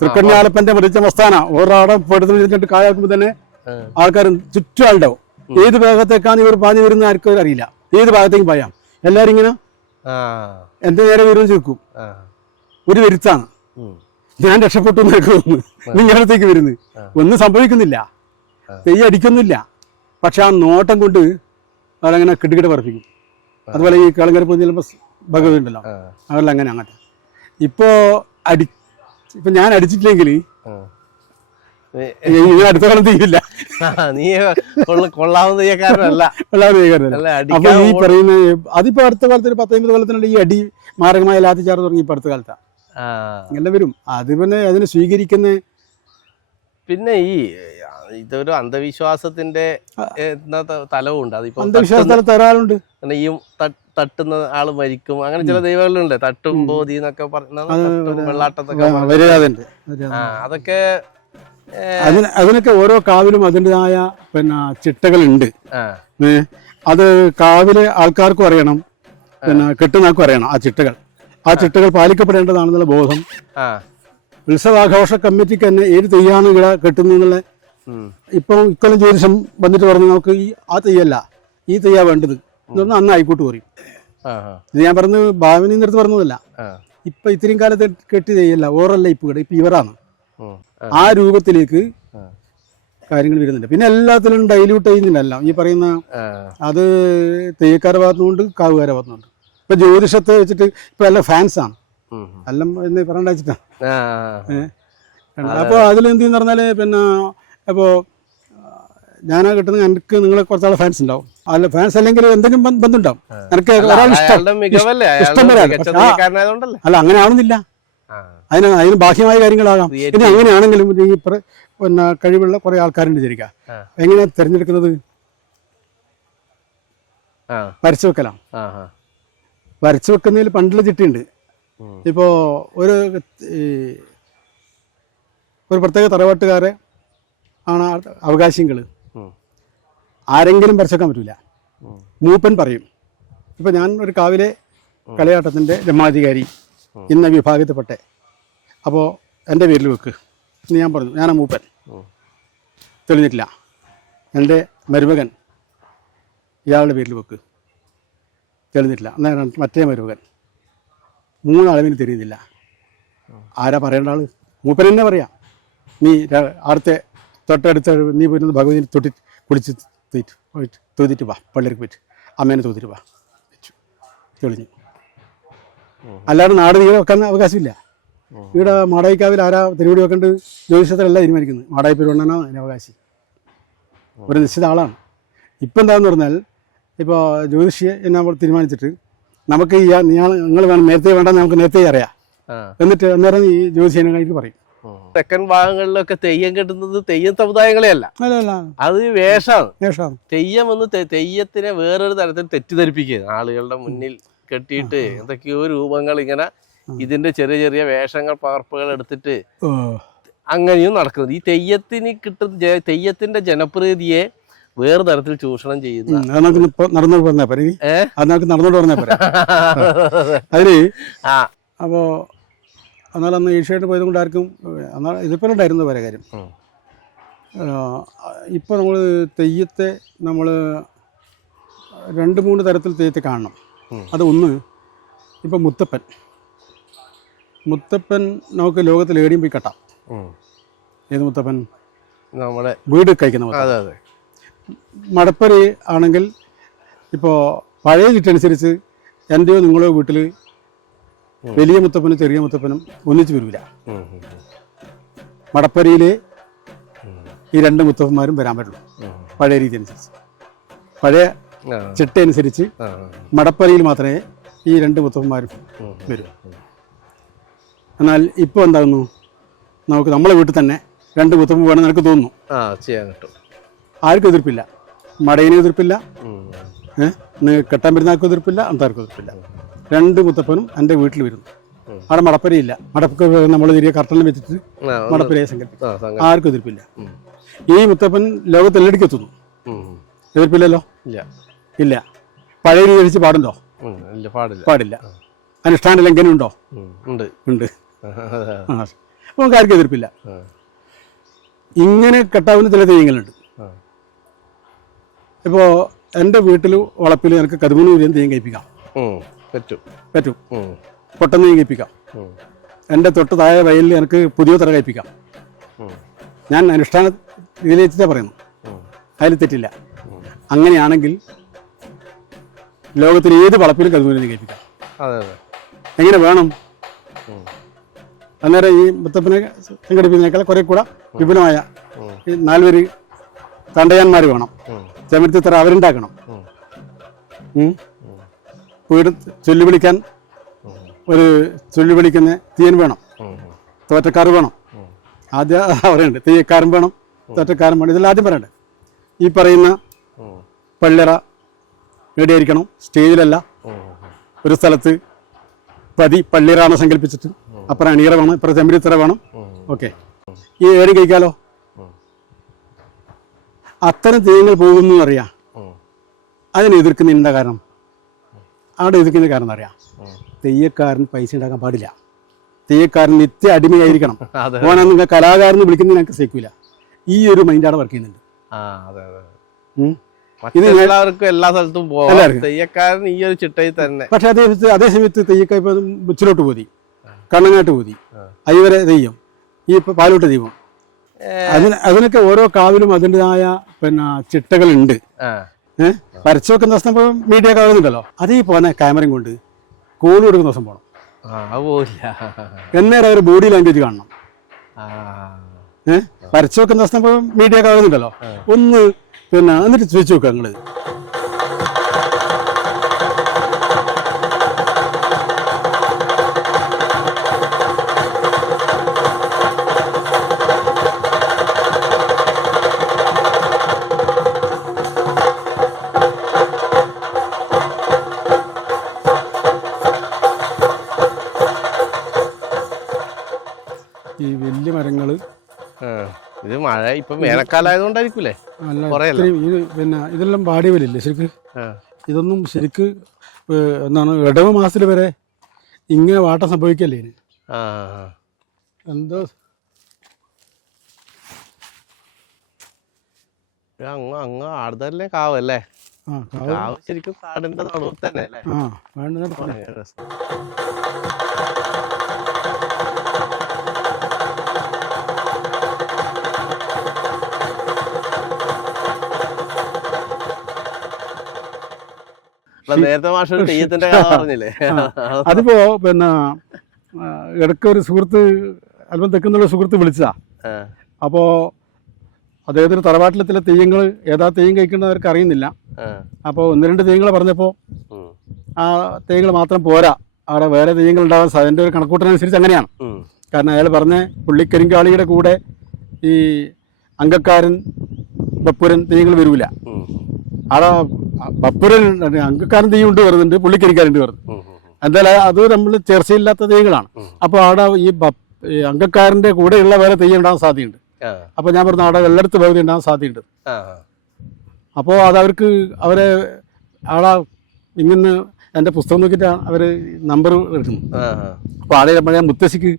തൃക്കണ്യാലപ്പന്റെ മരിച്ച മസ്താന ഒരാടെ പെടുത്തിട്ട് കായാക്കുമ്പോൾ തന്നെ ആൾക്കാർ ചുറ്റും ആളുണ്ടാവും. ഏത് ഭാഗത്തേക്കാണ് ഇവർ പാഞ്ഞു വരുന്ന ആർക്കും അറിയില്ല. ഏത് ഭാഗത്തേക്കും പായാം. എല്ലാരും ഇങ്ങനെ എന്റെ നേരെ വരും ചോദിക്കും. ഒരു വരുത്താണ്. ഞാൻ രക്ഷപ്പെട്ടു എന്നൊക്കെ തോന്നുന്നു. നിങ്ങളടുത്തേക്ക് വരുന്നത് ഒന്നും സംഭവിക്കുന്നില്ല, തെയ്യം അടിക്കുന്നില്ല. പക്ഷെ ആ നോട്ടം കൊണ്ട് അവരങ്ങനെ കിടുകിട പറപ്പിക്കും. അതുപോലെ ഈ കളങ്കര ചിലപ്പോൾ ഭഗവതി ഉണ്ടല്ലോ, അവരെല്ലാം അങ്ങനെ അങ്ങനത്തെ. ഇപ്പൊ ഞാൻ അടിച്ചിട്ടില്ലെങ്കിൽ അടുത്ത കാലം തീയില്ല. അപ്പൊ ഈ പറയുന്ന അതിപ്പോ അടുത്ത കാലത്ത് ഒരു 10-50 കൊല്ലത്തിനുണ്ട് ഈ അടി മാരകമായ ലാത്തിച്ചാർജ് തുടങ്ങി ഇപ്പൊ അടുത്ത കാലത്താ ഇങ്ങനെ വരും. അത് പിന്നെ അതിനെ സ്വീകരിക്കുന്ന പിന്നെ ഈ ഇതൊരു അന്ധവിശ്വാസത്തിന്റെ തലവുണ്ട്. അതിപ്പോ അന്ധവിശ്വാസ തരാറുണ്ട്. ഈ തട്ടുന്ന ആള് മരിക്കും, അങ്ങനെ ചില ദൈവങ്ങളുണ്ട്. തട്ടും ബോധി എന്നൊക്കെ പറഞ്ഞ വെള്ളാട്ടത്തൊക്കെ അതൊക്കെ അതിനൊക്കെ ഓരോ കാവിലും അതിൻ്റെതായ പിന്നെ ചിട്ടകളുണ്ട്. അത് കാവിലെ ആൾക്കാർക്കും അറിയണം, പിന്നെ കെട്ടുന്നാർക്കും അറിയണം ആ ചിട്ടകൾ പാലിക്കപ്പെടേണ്ടതാണെന്നുള്ള ബോധം. ഉത്സവാഘോഷ കമ്മിറ്റിക്ക് തന്നെ ഏത് തെയ്യാണ് ഇവിടെ കെട്ടുന്നുള്ള ഇപ്പം ഇക്കൊല്ലം ജ്യോതിഷം വന്നിട്ട് പറഞ്ഞു നമുക്ക് ആ തെയ്യല്ല ഈ തെയ്യാ വേണ്ടത് എന്നൊന്ന് അന്ന് ആയിക്കോട്ട് പറയും. ഇത് ഞാൻ പറഞ്ഞു ഭാവനയിൽ നിന്ന് എടുത്ത് പറഞ്ഞതല്ല. ഇപ്പൊ ഇത്രയും കാലത്ത് കെട്ടി തെയ്യല്ല ഓറല്ല ഇപ്പൊ ഇപ്പൊ ഇവരാണ്. ആ രൂപത്തിലേക്ക് കാര്യങ്ങൾ വരുന്നുണ്ട്. പിന്നെ എല്ലാത്തിലും ഡൈല്യൂട്ട് ചെയ്യുന്നില്ല ഈ പറയുന്ന അത് തെയ്യക്കാരുടെ ഭാഗത്തുനിന്നുണ്ട് കാവുകാരുടെ ഭാഗത്തുനിന്നുണ്ട്. ഇപ്പൊ ജ്യോതിഷത്തെ വെച്ചിട്ട് ഇപ്പൊ എല്ലാം ഫാൻസാണ് എല്ലാം എന്ന് പറയണ്ട വെച്ചിട്ടാണ്. അപ്പോൾ അതിലെന്ത് ചെയ്യുന്ന പറഞ്ഞാല് പിന്നെ അപ്പോ ഞാനാ കിട്ടുന്ന എനിക്ക് നിങ്ങളെ കുറച്ചാളെ ഫാൻസ് ഉണ്ടാവും. അല്ല ഫാൻസ് അല്ലെങ്കിൽ എന്തെങ്കിലും ബന്ധമുണ്ടാവും. എനിക്ക് ഒരാൾ ഇഷ്ടം വരാം. അല്ല അങ്ങനെ ആവുന്നില്ല. അതിന് ബാഹ്യമായ കാര്യങ്ങളാകാം. ഇനി അങ്ങനെയാണെങ്കിലും ഈ പിന്നെ കഴിവുള്ള കുറെ ആൾക്കാരുണ്ട് വിചാരിക്കാം. എങ്ങനെയാ തിരഞ്ഞെടുക്കുന്നത്? വരച്ചു വെക്കലാണ്. വരച്ചു വെക്കുന്നതിൽ പണ്ടുള്ള ചിട്ടയുണ്ട്. ഇപ്പോ ഒരു പ്രത്യേക തറവാട്ടുകാരെ ആണ് അവകാശികൾ. ആരെങ്കിലും വരച്ചെക്കാൻ പറ്റില്ല. മൂപ്പൻ പറയും. ഇപ്പൊ ഞാൻ ഒരു കാവിലെ കളിയാട്ടത്തിന്റെ രമാധികാരി ഇന്ന വിഭാഗത്തിൽപ്പെട്ടെ, അപ്പോൾ എൻ്റെ പേരിൽ വെക്ക് എന്ന് ഞാൻ പറഞ്ഞു. ഞാനാ മൂപ്പൻ. തെളിഞ്ഞിട്ടില്ല. എൻ്റെ മരുമകൻ ഇയാളുടെ പേരിൽ വെക്ക്, തെളിഞ്ഞിട്ടില്ല. എന്നാൽ മറ്റേ മരുമകൻ. 3 അളവിന് തിരിയുന്നില്ല. ആരാ പറയേണ്ട ആള്? മൂപ്പൻ തന്നെ പറയാം. നീ അടുത്ത തൊട്ടടുത്ത നീ പോയിരുന്നത് ഭഗവതിനെ തൊട്ടി കുളിച്ച് തൊഴുതിട്ട് വാ, പള്ളിയിലേക്ക് പോയിട്ട് അമ്മേനെ തൊഴുതിട്ട് വാ, വെച്ചു, തെളിഞ്ഞു. അല്ലാതെ നാട് നീ വെക്കാൻ അവകാശമില്ല. ഇവിടെ മാടായിക്കാവിൽ ആരാ തിരുവടി വെക്കേണ്ടത്? ജ്യോതിഷത്തിലല്ല തീരുമാനിക്കുന്നത്. മാടായി പെരുവണ്ണനാണ് അതിന് അവകാശി, ഒരു നിശ്ചിത ആളാണ്. ഇപ്പം എന്താണെന്ന് പറഞ്ഞാൽ ഇപ്പോൾ ജ്യോതിഷിയെ നമ്മൾ തീരുമാനിച്ചിട്ട് നമുക്ക് നിങ്ങൾ വേണം നേരത്തെ വേണ്ടെന്ന് നമുക്ക് നേരത്തെ അറിയാം. എന്നിട്ട് അന്നേരം ഈ ജ്യോതിഷിനെ കഴിഞ്ഞിട്ട് പറയും. തെക്കൻ ഭാഗങ്ങളിലൊക്കെ തെയ്യം കെട്ടുന്നത് തെയ്യം സമുദായങ്ങളെയല്ല, അത് വേഷമാണ്. തെയ്യം എന്ന് തെയ്യത്തിനെ വേറൊരു തരത്തിൽ തെറ്റിദ്ധരിപ്പിക്കുക. ആളുകളുടെ മുന്നിൽ കെട്ടിയിട്ട് എന്തൊക്കെയോ രൂപങ്ങൾ ഇങ്ങനെ ഇതിന്റെ ചെറിയ ചെറിയ വേഷങ്ങൾ പകർപ്പുകൾ എടുത്തിട്ട് അങ്ങനെയും നടക്കുന്നത്. ഈ തെയ്യത്തിന് കിട്ടുന്ന തെയ്യത്തിന്റെ ജനപ്രീതിയെ വേറെ തരത്തിൽ ചൂഷണം ചെയ്യുന്ന അതില് അപ്പോ എന്നാൽ അന്ന് ഏഷ്യായിട്ട് പോയത് കൊണ്ട് ആർക്കും എന്നാൽ ഇതിപ്പോൾ ഉണ്ടായിരുന്നു വേറെ കാര്യം. ഇപ്പോൾ നമ്മൾ തെയ്യത്തെ നമ്മൾ 2-3 തരത്തിൽ തെയ്യത്തെ കാണണം. അത് ഒന്ന്, ഇപ്പം മുത്തപ്പൻ നമുക്ക് ലോകത്തിൽ എവിടെയും പോയി കെട്ടാം. ഏത് മുത്തപ്പൻ? നമ്മുടെ വീട് കഴിക്കുന്ന മുത്തപ്പൻ. മടപ്പരി ആണെങ്കിൽ ഇപ്പോൾ പഴയ ചിട്ടനുസരിച്ച് എൻ്റെയോ നിങ്ങളോ വീട്ടിൽ വലിയ മുത്തപ്പനും ചെറിയ മുത്തപ്പനും ഒന്നിച്ച് വരില്ല. മടപ്പരിയിലെ ഈ 2 മുത്തപ്പന്മാരും വരാൻ പറ്റുള്ളൂ പഴയ രീതി അനുസരിച്ച്. പഴയ ചിട്ട അനുസരിച്ച് മടപ്പരിയിൽ മാത്രമേ ഈ 2 മുത്തപ്പന്മാരും വരൂ. എന്നാൽ ഇപ്പോൾ എന്താകുന്നു, നമുക്ക് നമ്മളെ വീട്ടിൽ തന്നെ 2 മുത്തപ്പൻ വേണമെന്ന് എനിക്ക് തോന്നുന്നു. ആർക്കും എതിർപ്പില്ല. മടയിനും എതിർപ്പില്ല, കെട്ടാൻ വരുന്ന ആർക്കും എതിർപ്പില്ല, അന്താർക്കും എതിർപ്പില്ല. 2 മുത്തപ്പനും എൻ്റെ വീട്ടിൽ വരുന്നു. അവിടെ മടപ്പരയില്ല. മടപ്പ നമ്മൾ തിരികെ കർട്ടനിൽ വെച്ചിട്ട് മടപ്പരയെ സംഘടിപ്പിക്കും. ആർക്കും എതിർപ്പില്ല. ഈ മുത്തപ്പൻ ലോകത്തെല്ലടിക്ക് എത്തുന്നു. എതിർപ്പില്ലല്ലോ, ഇല്ല. പഴയ രീതി കഴിച്ച് പാടുണ്ടോ? ഇല്ല, പാടില്ല. പാടില്ല. അനുഷ്ഠാന ലംഘനം ഉണ്ടോ? ഉണ്ട്. ഉണ്ട്. അപ്പോൾ നമുക്ക് ആർക്കും എതിർപ്പില്ല. ഇങ്ങനെ കെട്ടാവുന്ന ചില തെയ്യങ്ങളുണ്ട്. ഇപ്പോൾ എൻ്റെ വീട്ടിൽ വളപ്പിൽ എനിക്ക് 13 രൂപയും തെയ്യം കഴിപ്പിക്കാം. പറ്റും. പൊട്ടെന്ന് തെയ്യം കഴിപ്പിക്കാം. എൻ്റെ തൊട്ട് താഴെ വയലിൽ എനിക്ക് പുതിയ തറ കഴിപ്പിക്കാം. ഞാൻ അനുഷ്ഠാന രീതിയിൽ വെച്ചിട്ടാണ് പറയുന്നു, അതിൽ തെറ്റില്ല. അങ്ങനെയാണെങ്കിൽ ലോകത്തിൽ ഏത് വളപ്പിലും 13 രൂപ കഴിപ്പിക്കാം. എങ്ങനെ വേണം? അന്നേരം ഈ മുത്തപ്പനെ സംഘടിപ്പിക്കുന്നതിനേക്കാൾ കുറെ കൂടെ വിപുലമായ ഈ 4 പേര് തണ്ടയാന്മാർ വേണം. ചെമരത്തിത്തറ അവരുണ്ടാക്കണം. വീട് ചൊല്ലി വിളിക്കാൻ ഒരു ചൊല്ലി വിളിക്കുന്ന തീയൻ വേണം, തോറ്റക്കാർ വേണം. ആദ്യം പറയുന്നുണ്ട് തെയ്യക്കാരൻ വേണം, തോറ്റക്കാരൻ വേണം. ഇതെല്ലാം ആദ്യം പറയണ്ടേ. ഈ പറയുന്ന പള്ളിറ എവിടെയായിരിക്കണം? സ്റ്റേജിലല്ല, ഒരു സ്ഥലത്ത് പള്ളിറാണ് സങ്കല്പിച്ചിട്ട് അപ്പുറം അണിയറ വേണം, ഇപ്പുറം ചെമ്പരിത്തറ വേണം. ഓക്കെ, ഈ ഏടി കഴിക്കാലോ. അത്തരം തെയ്യങ്ങൾ പോകുന്നു അറിയാം. അതിനെ എതിർക്കുന്ന എന്താ കാരണം? അവിടെ എതിർക്കുന്ന കാരണം അറിയാം. തെയ്യക്കാരൻ പൈസ ഉണ്ടാക്കാൻ പാടില്ല. തെയ്യക്കാരൻ നിത്യ അടിമയായിരിക്കണം. ഓനാ കലാകാരൻ വിളിക്കുന്നത് ഞങ്ങൾക്ക് സഹിക്കില്ല. ഈ ഒരു മൈൻഡ് അവിടെ വർക്ക് ചെയ്യുന്നുണ്ട്. എല്ലാവർക്കും എല്ലാ സ്ഥലത്തും തെയ്യക്കാരൻ ഈ ഒരു ചിട്ടയിൽ തന്നെ. പക്ഷെ അതേ സമയത്ത് തെയ്യക്ക ഇപ്പൊ മുച്ചിലോട്ട് പോതി, കണ്ണങ്ങാട്ട് പോതി, അയ്യവരെ തെയ്യം, ഈ പാലോട്ട് ദൈവം, അതിനൊക്കെ ഓരോ കാവിലും അതിൻ്റെതായ പിന്നെ ചിട്ടകളുണ്ട്. വരച്ചു വെക്കുന്ന ദിവസം മീഡിയ ഒക്കെ വരുന്നുണ്ടല്ലോ, അതീ പോന്നെ ക്യാമറയും കൊണ്ട് കോഴി കൊടുക്കുന്ന ദിവസം പോകണം. എന്നേരം അവർ ബോഡി ലാംഗ്വേജ് കാണണം. വരച്ചു വെക്കുന്ന ദിവസം മീഡിയ ഒക്കെ വരുന്നുണ്ടല്ലോ, ഒന്ന് പിന്നെ എന്നിട്ട് ചോദിച്ചു നോക്കുക നിങ്ങള്. ഈ വലിയ മരങ്ങള്, ഇത് മഴ ഇപ്പൊ വേനൽക്കാലമായതുകൊണ്ടായിരിക്കൂലേ? പിന്നെ ഇതെല്ലാം പാടിയവരില്ലേ ശരിക്ക്. ഇതൊന്നും ശരിക്ക് എന്താണ് ഇടവ മാസത്തിൽ വരെ ഇങ്ങനെ വാട്ടം സംഭവിക്കല്ലേ ഇതിന്. എന്തോ അങ്ങ് ആടുതല്ലേ കാവല്ലേ? കാവ് ശരിക്കും കാടിന്റെ നടുവ് തന്നെ അല്ലേ? നേരത്തെ മാഷ തെയ്യത്തിന്റെ കഥ പറഞ്ഞില്ലേ? അതിപ്പോ പിന്നെ ഇടയ്ക്ക് ഒരു സുഹൃത്ത് അല്പം തെക്കുന്നുള്ള സുഹൃത്ത് വിളിച്ചതാ. അപ്പോ അദ്ദേഹത്തിന് തറവാട്ടിലത്തിലെ തെയ്യങ്ങൾ ഏതാ തെയ്യം കഴിക്കുന്നവർക്ക് അറിയുന്നില്ല. അപ്പോൾ 1-2 തെയ്യങ്ങൾ പറഞ്ഞപ്പോൾ ആ തെയ്യങ്ങൾ മാത്രം പോരാ, അവിടെ വേറെ തെയ്യങ്ങൾ ഉണ്ടാവാൻ അതിൻ്റെ ഒരു കണക്കൂട്ടനുസരിച്ച് അങ്ങനെയാണ്. കാരണം അയാൾ പറഞ്ഞ പുള്ളിക്കരിങ്കാളിയുടെ കൂടെ ഈ അങ്കക്കാരൻ ബപ്പുരൻ തെയ്യങ്ങൾ വരൂല. അവിടെ ബപ്പുരൻ അങ്കക്കാരൻ തെയ്യം ഉണ്ട് വരുന്നുണ്ട്, പുള്ളിക്കരിക്കാരുണ്ട് വരുന്നു. എന്തായാലും അത് നമ്മൾ ചർച്ചയില്ലാത്ത തെയ്യങ്ങളാണ്. അപ്പോൾ അവിടെ ഈ അങ്കക്കാരൻ്റെ കൂടെയുള്ള വേറെ തെയ്യം ഉണ്ടാകാൻ സാധ്യതയുണ്ട്. അപ്പോൾ ഞാൻ പറഞ്ഞു അവിടെ എല്ലായിടത്തും ഭഗവതി ഉണ്ടാകാൻ സാധ്യതയുണ്ട്. അപ്പോൾ അതവർക്ക് അവരെ അവിടെ ഇങ്ങനെ എൻ്റെ പുസ്തകം നോക്കിയിട്ടാണ് അവർ നമ്പർ എടുക്കുന്നു. അപ്പോൾ ആടെ പഴയ മുത്തശ്ശിക്ക്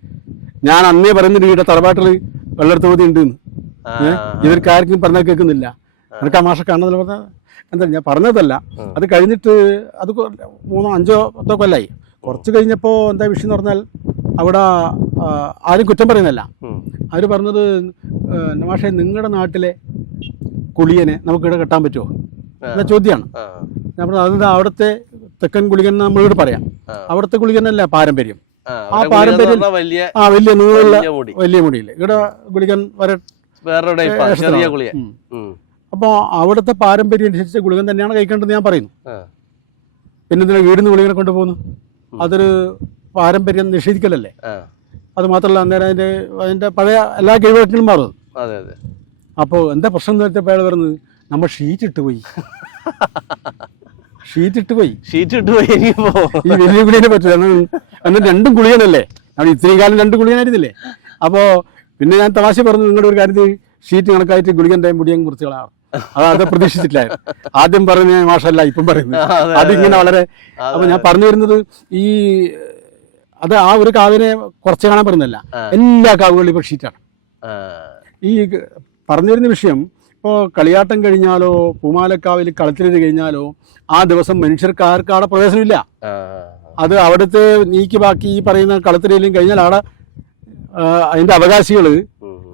ഞാൻ അന്നേ പറയുന്നുണ്ട് ഇവിടെ തറവാട്ടിൽ വെള്ളെടുത്ത് ഭഗവതി ഉണ്ടെന്ന്. ഇവർക്ക് ആർക്കും പറഞ്ഞാൽ കേൾക്കുന്നില്ല. എനിക്ക് ആ മാഷ കാണുന്നതിൽ പറഞ്ഞാൽ എന്താ ഞാൻ പറഞ്ഞതല്ല. അത് കഴിഞ്ഞിട്ട് അത് 3-5 കൊല്ലായി. കുറച്ച് കഴിഞ്ഞപ്പോൾ എന്താ വിഷയം എന്ന് പറഞ്ഞാൽ അവിടെ ആരും കുറ്റം പറയുന്നില്ല. അവർ പറഞ്ഞത് മാഷേ നിങ്ങളുടെ നാട്ടിലെ കുളിയനെ നമുക്കിവിടെ കെട്ടാൻ പറ്റുമോ എന്ന ചോദ്യമാണ്. ഞാൻ പറഞ്ഞത് അതെന്താ അവിടുത്തെ തെക്കൻ കുളികൻ നമ്മളിവിടെ പറയാം. അവിടുത്തെ കുളികനല്ല പാരമ്പര്യം. ആ പാരമ്പര്യം വലിയ നീളമുള്ള വലിയ മുടിയില്ലേ ഇവിടെ കുളികൻ വരെ. അപ്പോൾ അവിടുത്തെ പാരമ്പര്യം അനുസരിച്ച് ഗുളികൻ തന്നെയാണ് കഴിക്കേണ്ടത് ഞാൻ പറയുന്നു. പിന്നെ എന്തിനാ വീടിന് ഗുളികനെ കൊണ്ടുപോകുന്നു? അതൊരു പാരമ്പര്യം നിഷേധിക്കലല്ലേ. അത് മാത്രമല്ല അന്നേരം അതിൻ്റെ പഴയ എല്ലാ കഴിവുകളും മാറും. അപ്പോൾ എന്താ പ്രശ്നം എന്ന് വെച്ചപ്പോൾ അയാൾ പറയുന്നത് നമ്മൾ ഷീറ്റ് ഇട്ട് പോയി ഈ വലിയ ഗുളികനെ പറ്റില്ല. എന്നാൽ 2 ഗുളികനല്ലേ, നമ്മൾ ഇത്രയും കാലം 2 ഗുളികനായിരുന്നില്ലേ. അപ്പോൾ പിന്നെ ഞാൻ തമാശ പറഞ്ഞു നിങ്ങളുടെ ഒരു കാര്യത്തിൽ ഷീറ്റ് കണക്കായിട്ട് ഗുളികൻ്റെ മുടിയൻ കുറിച്ച് കളയാം. അത് പ്രതീക്ഷിച്ചിട്ടില്ല. ആദ്യം പറഞ്ഞ മാഷല്ല ഇപ്പം പറയുന്നത് അതിങ്ങനെ വളരെ. അപ്പൊ ഞാൻ പറഞ്ഞു വരുന്നത് ഈ അത് ആ ഒരു കാവിനെ കുറച്ച് കാണാൻ പറയുന്നല്ല, എല്ലാ കാവുകളിലും ഇപ്പൊ ഷീറ്റാണ്. ഈ പറഞ്ഞു വരുന്ന വിഷയം ഇപ്പോൾ കളിയാട്ടം കഴിഞ്ഞാലോ പൂമാലക്കാവിൽ കളത്തിലേത് കഴിഞ്ഞാലോ ആ ദിവസം മനുഷ്യർക്ക് ആർക്കും അവിടെ പ്രവേശനമില്ല. അത് അവിടുത്തെ നീക്കി ബാക്കി ഈ പറയുന്ന കളത്തിലേലും കഴിഞ്ഞാൽ അവിടെ അതിന്റെ അവകാശികൾ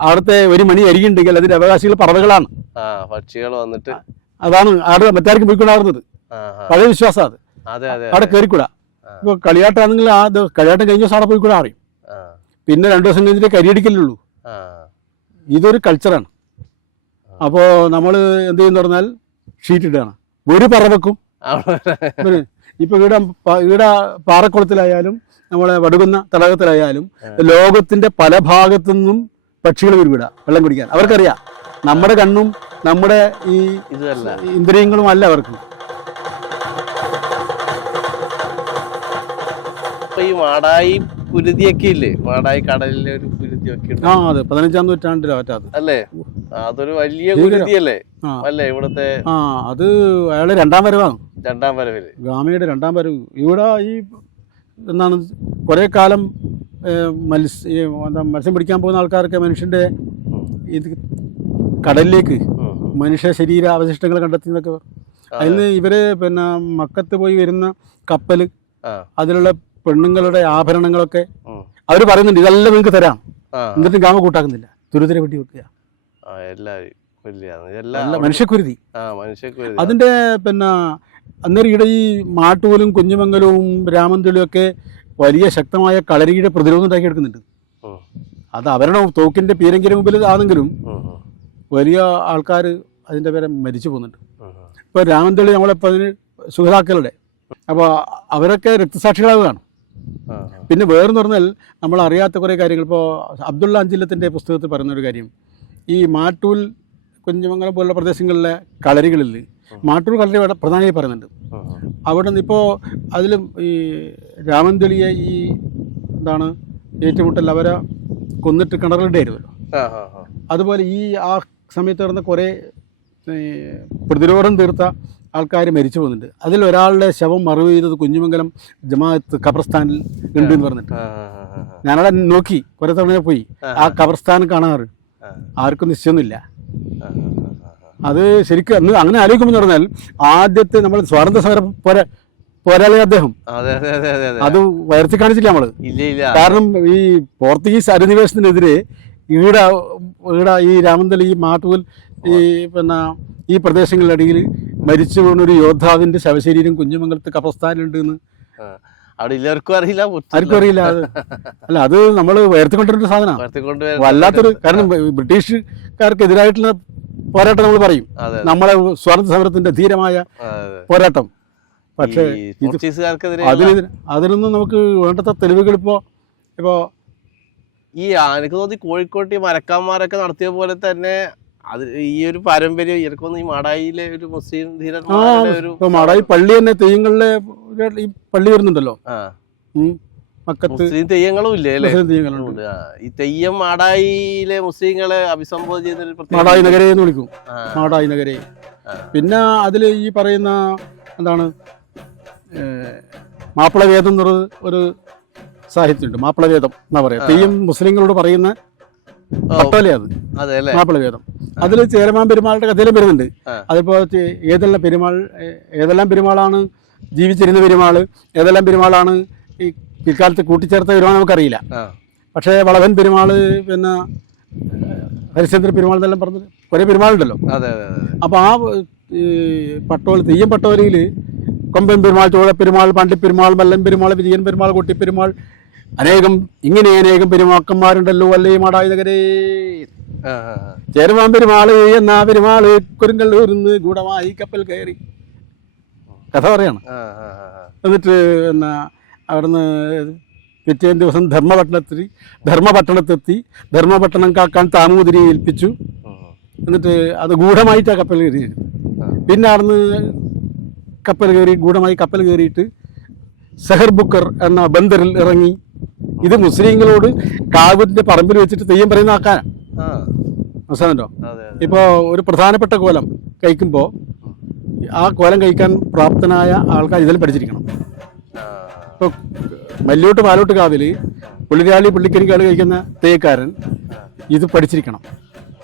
അവിടുത്തെ ഒരു മണി അരികുണ്ടെങ്കിൽ അതിന്റെ അവകാശികൾ പറവകളാണ്, പക്ഷികൾ വന്നിട്ട്. അതാണ് അവിടെ മറ്റാർക്കും പോയിക്കൊണ്ടാകുന്നത്. പഴയ വിശ്വാസം അത് അവിടെ കയറിക്കൂടാ. ഇപ്പൊ കളിയാട്ടാണെങ്കിൽ ആ കളിയാട്ടം കഴിഞ്ഞ ദിവസം അവിടെ പോയിക്കൂടാ അറിയും. പിന്നെ 2 ദിവസം കഴിഞ്ഞിട്ട് കരിയടിക്കലുള്ളൂ. ഇതൊരു കൾച്ചറാണ്. അപ്പോൾ നമ്മൾ എന്ത് ചെയ്യുന്ന പറഞ്ഞാൽ ഷീറ്റ് ഇടുകയാണ് ഒരു പറവക്കും. ഇപ്പൊ ഇവിടെ പാറക്കുളത്തിലായാലും നമ്മളെ വടുകുന്ന തടാകത്തിലായാലും ലോകത്തിന്റെ പല ഭാഗത്തു നിന്നും പക്ഷികൾ വരും ഇവിടെ വെള്ളം കുടിക്കാൻ. അവർക്കറിയാം നമ്മുടെ കണ്ണും നമ്മുടെ ഈ ഇന്ദ്രിയങ്ങളും അല്ല അവർക്ക്. ഈ മാടായി പുരുതിയൊക്കെ ഇല്ലേ, മാടായി കടലിലെ ഒരു പുരുതിയൊക്കെ ഉണ്ട്. അതെ, 15-ാം നൂറ്റാണ്ടിലോ മറ്റത് അല്ലേ? അതൊരു വലിയ പുരുതിയല്ലേ അല്ലേ ഇവിടത്തെ? അത് അയാളെ 2ാം വരവാണ്. 2ാം വരവില് ഗാമയുടെ 2ാം വരവ്. ഇവിടെ ഈ എന്താണ് കുറെ കാലം മത്സ്യം പിടിക്കാൻ പോകുന്ന ആൾക്കാർക്ക് മനുഷ്യന്റെ ഇത് കടലിലേക്ക് മനുഷ്യ ശരീര അവശിഷ്ടങ്ങൾ കണ്ടെത്തുന്നതൊക്കെ അതിന് ഇവര് പിന്നെ മക്കത്ത് പോയി വരുന്ന കപ്പല് അതിലുള്ള പെണ്ണുങ്ങളുടെ ആഭരണങ്ങളൊക്കെ അവർ പറയുന്നുണ്ട് ഇതെല്ലാം നിങ്ങൾക്ക് തരാം, എന്നിട്ടും ഗാമ കൂട്ടാക്കുന്നില്ല, തുരുതിരെ വെട്ടി വെക്കുക. മനുഷ്യക്കുരുതി. അതിന്റെ പിന്നെ അന്നേരം ഇവിടെ ഈ മാട്ടൂലും കുഞ്ഞുമംഗലവും രാമന്തളിയും ഒക്കെ വലിയ ശക്തമായ കളരിയുടെ പ്രതിരോധം ഉണ്ടാക്കിയെടുക്കുന്നുണ്ട്. അത് അവരുടെ തോക്കിന്റെ പീരങ്കിന് മുമ്പിൽ ആണെങ്കിലും വലിയ ആൾക്കാർ അതിന്റെ പേരെ മരിച്ചു പോകുന്നുണ്ട്. ഇപ്പൊ രാമന്തളി നമ്മളിപ്പോൾ അതിന് സുഹൃതാക്കളുടെ അപ്പോൾ അവരൊക്കെ രക്തസാക്ഷികളാവുകയാണ്. പിന്നെ വേറെന്ന് പറഞ്ഞാൽ നമ്മൾ അറിയാത്ത കുറേ കാര്യങ്ങൾ. ഇപ്പോൾ അബ്ദുള്ള അഞ്ചില്ലത്തിൻ്റെ പുസ്തകത്തിൽ പറയുന്നൊരു കാര്യം, ഈ മാട്ടൂൽ കുഞ്ഞുമംഗലം പോലുള്ള പ്രദേശങ്ങളിലെ കളരികളിൽ മാട്ടൂൽ കളരി പ്രധാനമായി പറയുന്നുണ്ട്. അവിടെ നിന്ന് ഇപ്പോൾ അതിലും ഈ രാമന്തളിയെ ഈ എന്താണ് ഏറ്റുമുട്ടൽ അവരെ കൊന്നിട്ട് കിണറിലിടായിരുന്നല്ലോ. അതുപോലെ ഈ ആ സമയത്ത് നടന്ന കുറേ പ്രതിരോധം തീർത്ത ആൾക്കാർ മരിച്ചു പോകുന്നുണ്ട്. അതിൽ ഒരാളുടെ ശവം മറവ് ചെയ്തത് കുഞ്ഞുമംഗലം ജമാഅത്ത് ഖബർസ്ഥാനിൽ ഉണ്ട് എന്ന് പറഞ്ഞിട്ട് ഞാനവിടെ നോക്കി കുറെ തവണ പോയി. ആ ഖബർസ്ഥാൻ കാണാറ് ആർക്കും നിശ്ചയമൊന്നുമില്ല. അത് ശരിക്കും അന്ന് അങ്ങനെ ആലോചിക്കുമെന്ന് പറഞ്ഞാൽ ആദ്യത്തെ നമ്മൾ സ്വാതന്ത്ര്യ സമര പോരാളി അദ്ദേഹം അത് ഉയർത്തി കാണിച്ചില്ല നമ്മള്. കാരണം ഈ പോർച്ചുഗീസ് അധിനിവേശത്തിനെതിരെ ഈട ഈ രാമന്തളി ഈ മാട്ടൂൽ ഈ പിന്നെ ഈ പ്രദേശങ്ങളിലടിയിൽ മരിച്ചു പോകുന്ന ഒരു യോദ്ധാവിന്റെ ശവശരീരം കുഞ്ഞുമംഗലത്ത് ഖബർസ്ഥാനിലുണ്ട് എന്ന് ആർക്കും അറിയില്ല. അത് അല്ല, അത് നമ്മൾ ഉയർത്തിക്കൊണ്ടിരുന്ന സാധനമാണ്. വല്ലാത്തൊരു കാരണം ബ്രിട്ടീഷുകാർക്കെതിരായിട്ടുള്ള പോരാട്ടം നമ്മൾ പറയും, നമ്മളെ സ്വാതന്ത്ര്യ സമരത്തിന്റെ ധീരമായ പോരാട്ടം. പക്ഷേ അതിനൊന്നും നമുക്ക് വേണ്ടത്ര തെളിവുകൾ ഇപ്പോ ഈ എനിക്ക് തോന്നി കോഴിക്കോട്ട് ഈ മരക്കാന്മാരൊക്കെ നടത്തിയ പോലെ തന്നെ അത് ഈ ഒരു പാരമ്പര്യം എനിക്കൊന്ന് ഈ മാടായിലെ ഒരു മുസ്ലിം ധീരന്മാരുടെ മാടായി പള്ളി തന്നെ തെയ്യങ്ങളിലെ ഈ പള്ളി വരുന്നുണ്ടല്ലോ, മുസ്ലിം തെയ്യങ്ങളും ഇല്ലേ അല്ലേ? ഈ തെയ്യം മാടായിലെ മുസ്ലിങ്ങളെ അഭിസംബോധന ചെയ്യുന്ന മാടായി നഗരെ എന്ന് വിളിക്കും, മാടായി നഗരെ. പിന്നെ അതിൽ ഈ പറയുന്ന എന്താണ് മാപ്പിളവേദം എന്നൊരു ഒരു സാഹിത്യമുണ്ട്. മാപ്പിളവേദം എന്നാ പറയാ, തെയ്യം മുസ്ലിങ്ങളോട് പറയുന്ന പട്ടോലെ അത് മാപ്പിളവേദം. അതിൽ ചേരമാൻ പെരുമാളുടെ കഥയിലും വരുന്നുണ്ട്. അതിപ്പോ ഏതെല്ലാം പെരുമാളാണ് ജീവിച്ചിരുന്ന പെരുമാള്, ഏതെല്ലാം പെരുമാളാണ് ഈ പിൽക്കാലത്ത് കൂട്ടിച്ചേർത്ത പെരുമാൾ നമുക്കറിയില്ല. പക്ഷേ വളവൻ പെരുമാള് പിന്നെ ഹരിശ്ചന്ദ്ര പെരുമാൾ എന്നെല്ലാം പറഞ്ഞത് കുറെ പെരുമാളുണ്ടല്ലോ. അപ്പൊ ആ തെയ്യം പട്ടോലയില് കൊമ്പൻ പെരുമാൾ, ചോഴപ്പെരുമാൾ, പണ്ടിപ്പെരുമാൾ, മല്ലൻ പെരുമാൾ, വിജയൻ പെരുമാൾ, കൊട്ടിപ്പെരുമാൾ, അനേകം പെരുമാക്കന്മാരുണ്ടല്ലോ അല്ലേ മാടായി നഗരേ. ചേരമാൻ പെരുമാള് എന്നാ പെരുമാള് കുരുങ്കല്ലൂരിന്ന് ഗൂഢമായി കപ്പൽ കയറി കഥ പറയാണ്. എന്നിട്ട് എന്നാ അവിടുന്ന് പിറ്റേന്ന് ദിവസം ധർമ്മപട്ടണത്തെത്തി ധർമ്മപട്ടണം കാക്കാൻ താമൂതിരി ഏൽപ്പിച്ചു. എന്നിട്ട് അത് ഗൂഢമായിട്ടാണ് കപ്പൽ കയറിയത്. പിന്നെ അവിടുന്ന് ഗൂഢമായി കപ്പൽ കയറിയിട്ട് സെഹർ ബുക്കർ എന്ന ബന്ദറിൽ ഇറങ്ങി. ഇത് മുസ്ലിങ്ങളോട് കാവിന്റെ പറമ്പിൽ വെച്ചിട്ട് തെയ്യം പറയുന്ന ആക്കാനാണ്. മനസ്സിലാകുന്നുണ്ടോ? അതെ അതെ ഇപ്പോൾ ഒരു പ്രധാനപ്പെട്ട കോലം കഴിക്കുമ്പോൾ ആ കോലം കഴിക്കാൻ പ്രാപ്തനായ ആൾക്കാർ ഇതിൽ പഠിച്ചിരിക്കണം. ഇപ്പോൾ മല്ലോട്ട് പാലോട്ട് കാവില് പുള്ളിരാളി പുള്ളിക്കരിക്കാട് കഴിക്കുന്ന തേക്കാരൻ ഇത് പഠിച്ചിരിക്കണം.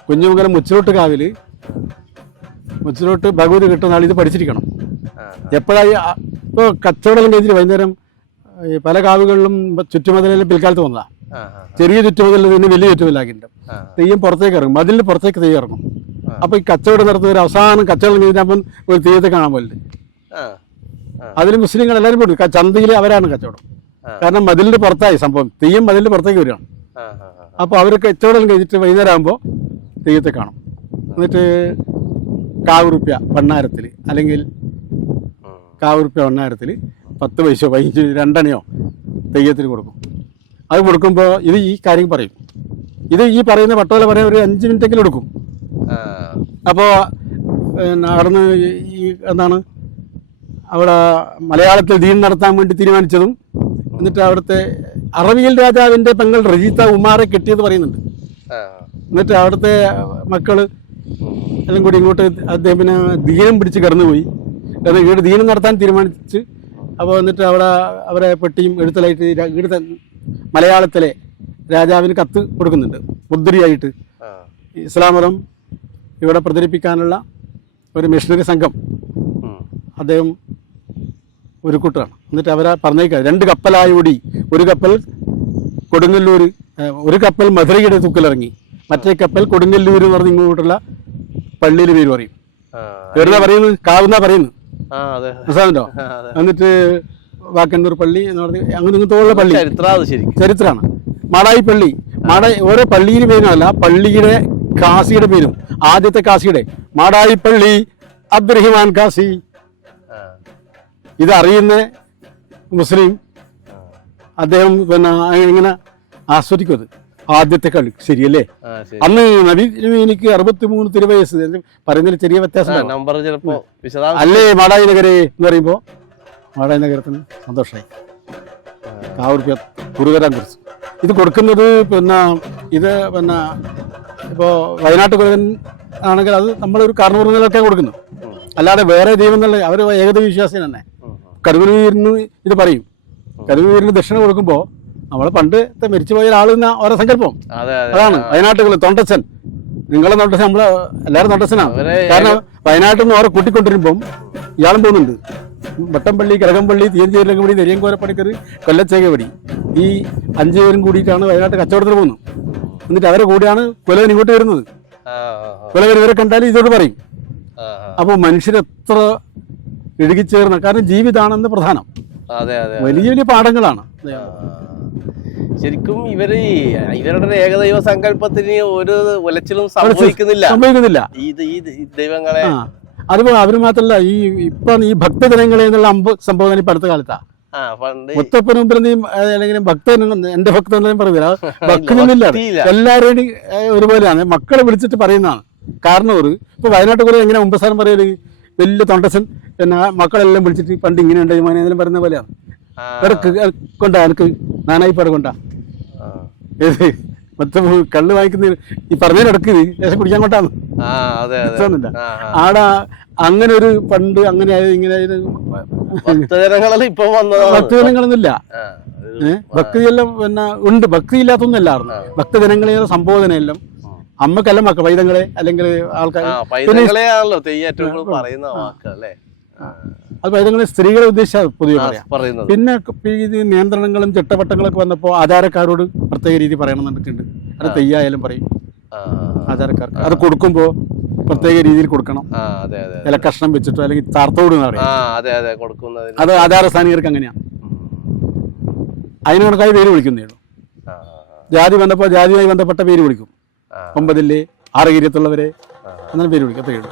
കുഞ്ഞുമംഗലം മുച്ചിലോട്ട് കാവില് മുച്ചിലോട്ട് ഭഗവതി കിട്ടുന്ന ആൾ ഇത് പഠിച്ചിരിക്കണം. എപ്പോഴായി ഇപ്പോൾ കച്ചവടം കഴിഞ്ഞിട്ട് വൈകുന്നേരം ഈ പല കാവുകളിലും ചുറ്റുമതിലും പിൽക്കാലത്ത് വന്നതാണ്. ചെറിയ ചുറ്റുമതിൽ നിന്ന് വലിയ ചുറ്റുമതിലാക്കിയിട്ടുണ്ട്. തെയ്യം പുറത്തേക്ക് ഇറങ്ങും, മതിലിന് പുറത്തേക്ക് തെയ്യം ഇറങ്ങും. അപ്പോൾ ഈ കച്ചവടം നടത്തുന്ന ഒരു അവസാനം കച്ചവടം കഴിഞ്ഞപ്പം ഒരു തെയ്യത്തെ കാണാൻ പോലുണ്ട്. അതിൽ മുസ്ലിങ്ങൾ എല്ലാവരും പോയി ചന്തയിൽ അവരാണ് കച്ചവടം. കാരണം മതിലിന്റെ പുറത്തായി സംഭവം, തെയ്യം മതിലിന്റെ പുറത്തേക്ക് വരികയാണ്. അപ്പോൾ അവർ കച്ചവടം കഴിഞ്ഞിട്ട് വൈകുന്നേരം ആകുമ്പോൾ തെയ്യത്തെ കാണും. എന്നിട്ട് കാവുറുപ്യ വണ്ണാരത്തിൽ അല്ലെങ്കിൽ കാവുറുപ്യ വണ്ണാരത്തിൽ 10 പൈസയോ 15 2 തെയ്യത്തിന് കൊടുക്കും. അത് കൊടുക്കുമ്പോൾ ഇത് ഈ കാര്യം പറയും. ഇത് ഈ പറയുന്ന പട്ടോല പറയാൻ ഒരു 5 മിനിറ്റെങ്കിലും എടുക്കും. അപ്പോൾ പിന്നെ അവിടുന്ന് ഈ എന്താണ് അവിടെ മലയാളത്തിൽ ദീൻ നടത്താൻ വേണ്ടി തീരുമാനിച്ചതും എന്നിട്ട് അവിടുത്തെ അറബിയിൽ രാജാവിൻ്റെ പെങ്ങൾ റജീത്ത ഉമാറെ കെട്ടിയത് പറയുന്നുണ്ട്. എന്നിട്ട് അവിടുത്തെ മക്കള് എല്ലാം കൂടി ഇങ്ങോട്ട് അദ്ദേഹം പിന്നെ ദീനം പിടിച്ച് കടന്നുപോയി. കാരണം ഇവിടെ ദീനം നടത്താൻ തീരുമാനിച്ച് അപ്പോൾ എന്നിട്ട് അവിടെ അവരെ പെട്ടിയും എഴുത്തലായിട്ട് ഇവിടുത്തെ മലയാളത്തിലെ രാജാവിന് കത്ത് കൊടുക്കുന്നുണ്ട് മുദ്രയായിട്ട്. ഇസ്ലാം മതം ഇവിടെ പ്രചരിപ്പിക്കാനുള്ള ഒരു മിഷണറി സംഘം അദ്ദേഹം ഒരു കൂട്ടറാണ്. എന്നിട്ട് അവരെ പറഞ്ഞേക്കാം 2 കപ്പലായി ഓടി, ഒരു കപ്പൽ കൊടുങ്ങല്ലൂർ, ഒരു കപ്പൽ മധുരയുടെ തൂക്കിലിറങ്ങി, മറ്റേ കപ്പൽ കൊടുങ്ങല്ലൂർ എന്ന് പറഞ്ഞ് ഇങ്ങോട്ടുള്ള പള്ളിയിൽ പേര് പറയും. എവിടുന്നാ പറയുന്നത്? കാവുന്നാ പറയുന്നത്, മനസ്സിലാകുന്നുണ്ടോ? എന്നിട്ട് വാക്കന്നൂർ പള്ളി എന്ന് പറഞ്ഞ് അങ്ങനെ ഇങ്ങനത്തെ പള്ളി ചരിത്രമാണ്. മാടായി പള്ളി, ഓരോ പള്ളിയുടെ പേരുമല്ല, പള്ളിയുടെ കാസിയുടെ പേരും. ആദ്യത്തെ കാസിയുടെ മാടായി പള്ളി അബ്ദുറഹിമാൻ കാസി. ഇതറിയുന്ന മുസ്ലിം അദ്ദേഹം പിന്നെ ഇങ്ങനെ ആസ്വദിക്കും. അത് ആദ്യത്തെ കളി ശരിയല്ലേ? അന്ന് നബി എനിക്ക് 63 തിരുവയസ്സ് പറയുന്നതിൽ ചെറിയ വ്യത്യാസം അല്ലേ. മാടായി നഗരേ എന്ന് പറയുമ്പോൾ മാടായി നഗരത്തിന് സന്തോഷമായി. കാവുറുപ്യ കുറുകരാൻ കുറിച്ച് ഇത് കൊടുക്കുന്നത് പിന്നെ ഇത് പിന്നെ ഇപ്പോൾ വയനാട്ട് കുറുകൻ ആണെങ്കിൽ അത് നമ്മളൊരു കാർണൂറിനൊക്കെ കൊടുക്കുന്നു. അല്ലാതെ വേറെ ദൈവം എന്നുള്ള അവർ ഏകദൈവ വിശ്വാസി തന്നെ. കരുവീരിന് ഇത് പറയും. കരുവീരിന് ദക്ഷിണ കൊടുക്കുമ്പോൾ നമ്മൾ പണ്ട് മരിച്ചുപോയ ഒരാളെന്ന ഓരോ സങ്കല്പം അതാണ്. വയനാട്ടുകൾ തൊണ്ടച്ചൻ, നിങ്ങളെ തൊണ്ടച്ചൻ, നമ്മളെ എല്ലാവരും തൊണ്ടച്ചനാണ്. കാരണം വയനാട്ടിൽ നിന്ന് ഓരോ കൂട്ടിക്കൊണ്ടിരുമ്പം ഇയാളും പോകുന്നുണ്ട്. വട്ടംപള്ളി, കിഴക്കമ്പള്ളി, തീയഞ്ചേരിലങ്കപടി, നെരിയങ്കോരപ്പണിക്കർ, കൊല്ലച്ചേകപടി, ഈ 5 പേരും കൂടിയിട്ടാണ് വയനാട്ട് കച്ചവടത്തിന് പോകുന്നത്. എന്നിട്ട് അവരെ കൂടെയാണ് കുലവൻ ഇങ്ങോട്ട് വരുന്നത്. കുലവൻ ഇവരെ കണ്ടാലും ഇതോട് പറയും. അപ്പോൾ മനുഷ്യരെത്ര ഇഴുകിച്ചേർന്ന, കാരണം ജീവിതാണെന്ന് പ്രധാനം. വലിയ വലിയ പാഠങ്ങളാണ്. ശരിക്കും ഇവരുടെ ഏകദൈവ സങ്കല്പത്തിന് ഒരു ഉലച്ചിലും സംഭവിക്കുന്നില്ല ഈ ദൈവങ്ങളെ. അതുപോലെ അവര് മാത്രല്ല, ഇപ്പൊ ഈ ഭക്തജനങ്ങളെ എന്നുള്ള സംബോധന ഇപ്പൊ അടുത്ത കാലത്താ. മുത്തപ്പന് മുമ്പിൽ അല്ലെങ്കിൽ ഭക്തൻ, എന്റെ ഭക്തൻ എന്നും പറയുന്നില്ല, ഭക്തനൊന്നുമില്ല. എല്ലാവരും ഒരുപോലെയാണ്. മക്കളെ വിളിച്ചിട്ട് പറയുന്നതാണ്. കാരണം ഇപ്പൊ വയനാട്ട് കുറെ എങ്ങനെ മുമ്പസാരം പറയല്, വലിയ തൊണ്ടച്ചൻ പിന്നെ മക്കളെല്ലാം വിളിച്ചിട്ട് പണ്ട് ഇങ്ങനെ ഉണ്ട് മോനെല്ലാം പറയുന്ന പോലെയാണ്. കൊണ്ടാ എനിക്ക് നാനായിപ്പാട് കൊണ്ടാ ഏത് മൊത്തം കള്ള് വാങ്ങിക്കുന്ന ഈ പറഞ്ഞതിനിടക്ക് ശേഷം കുടിക്കാൻ കൊണ്ടാന്ന് ആടാ. അങ്ങനെ ഒരു പണ്ട് അങ്ങനെ ഇങ്ങനെ ഭക്തജനങ്ങളൊന്നുമില്ല. ഭക്തിയെല്ലാം പിന്നെ ഉണ്ട്, ഭക്തി ഇല്ലാത്തൊന്നുമല്ലായിരുന്നു. ഭക്തജനങ്ങളെ സംബോധനയെല്ലാം അമ്മക്കെല്ലാം മക്ക പൈതങ്ങളെ അല്ലെങ്കിൽ ആൾക്കാർ അത് പൈതങ്ങളെ സ്ത്രീകളെ ഉദ്ദേശിച്ച പൊതുവെ പറയാം. പിന്നെ ഇത് നിയന്ത്രണങ്ങളും ചിട്ടവട്ടങ്ങളൊക്കെ വന്നപ്പോൾ ആചാരക്കാരോട് പ്രത്യേക രീതി പറയണമെന്നുണ്ട്. അത് തെയ്യായാലും പറയും ആചാരക്കാർക്ക്. അത് കൊടുക്കുമ്പോൾ പ്രത്യേക രീതിയിൽ കൊടുക്കണം. ചില കഷ്ണം വെച്ചിട്ടോ അല്ലെങ്കിൽ താർത്തോട് അത് ആചാരസ്ഥാനികർക്ക് അങ്ങനെയാണ്. അതിന് കണക്കായി പേര് വിളിക്കുന്നേ ഉള്ളൂ. ജാതി വന്നപ്പോൾ ജാതിയുമായി ബന്ധപ്പെട്ട പേര് വിളിക്കും. 9 ആറുകിര്യത്തുള്ളവരെ അങ്ങനെ പേര് വിളിക്കും. അത്രയേ ഉള്ളൂ.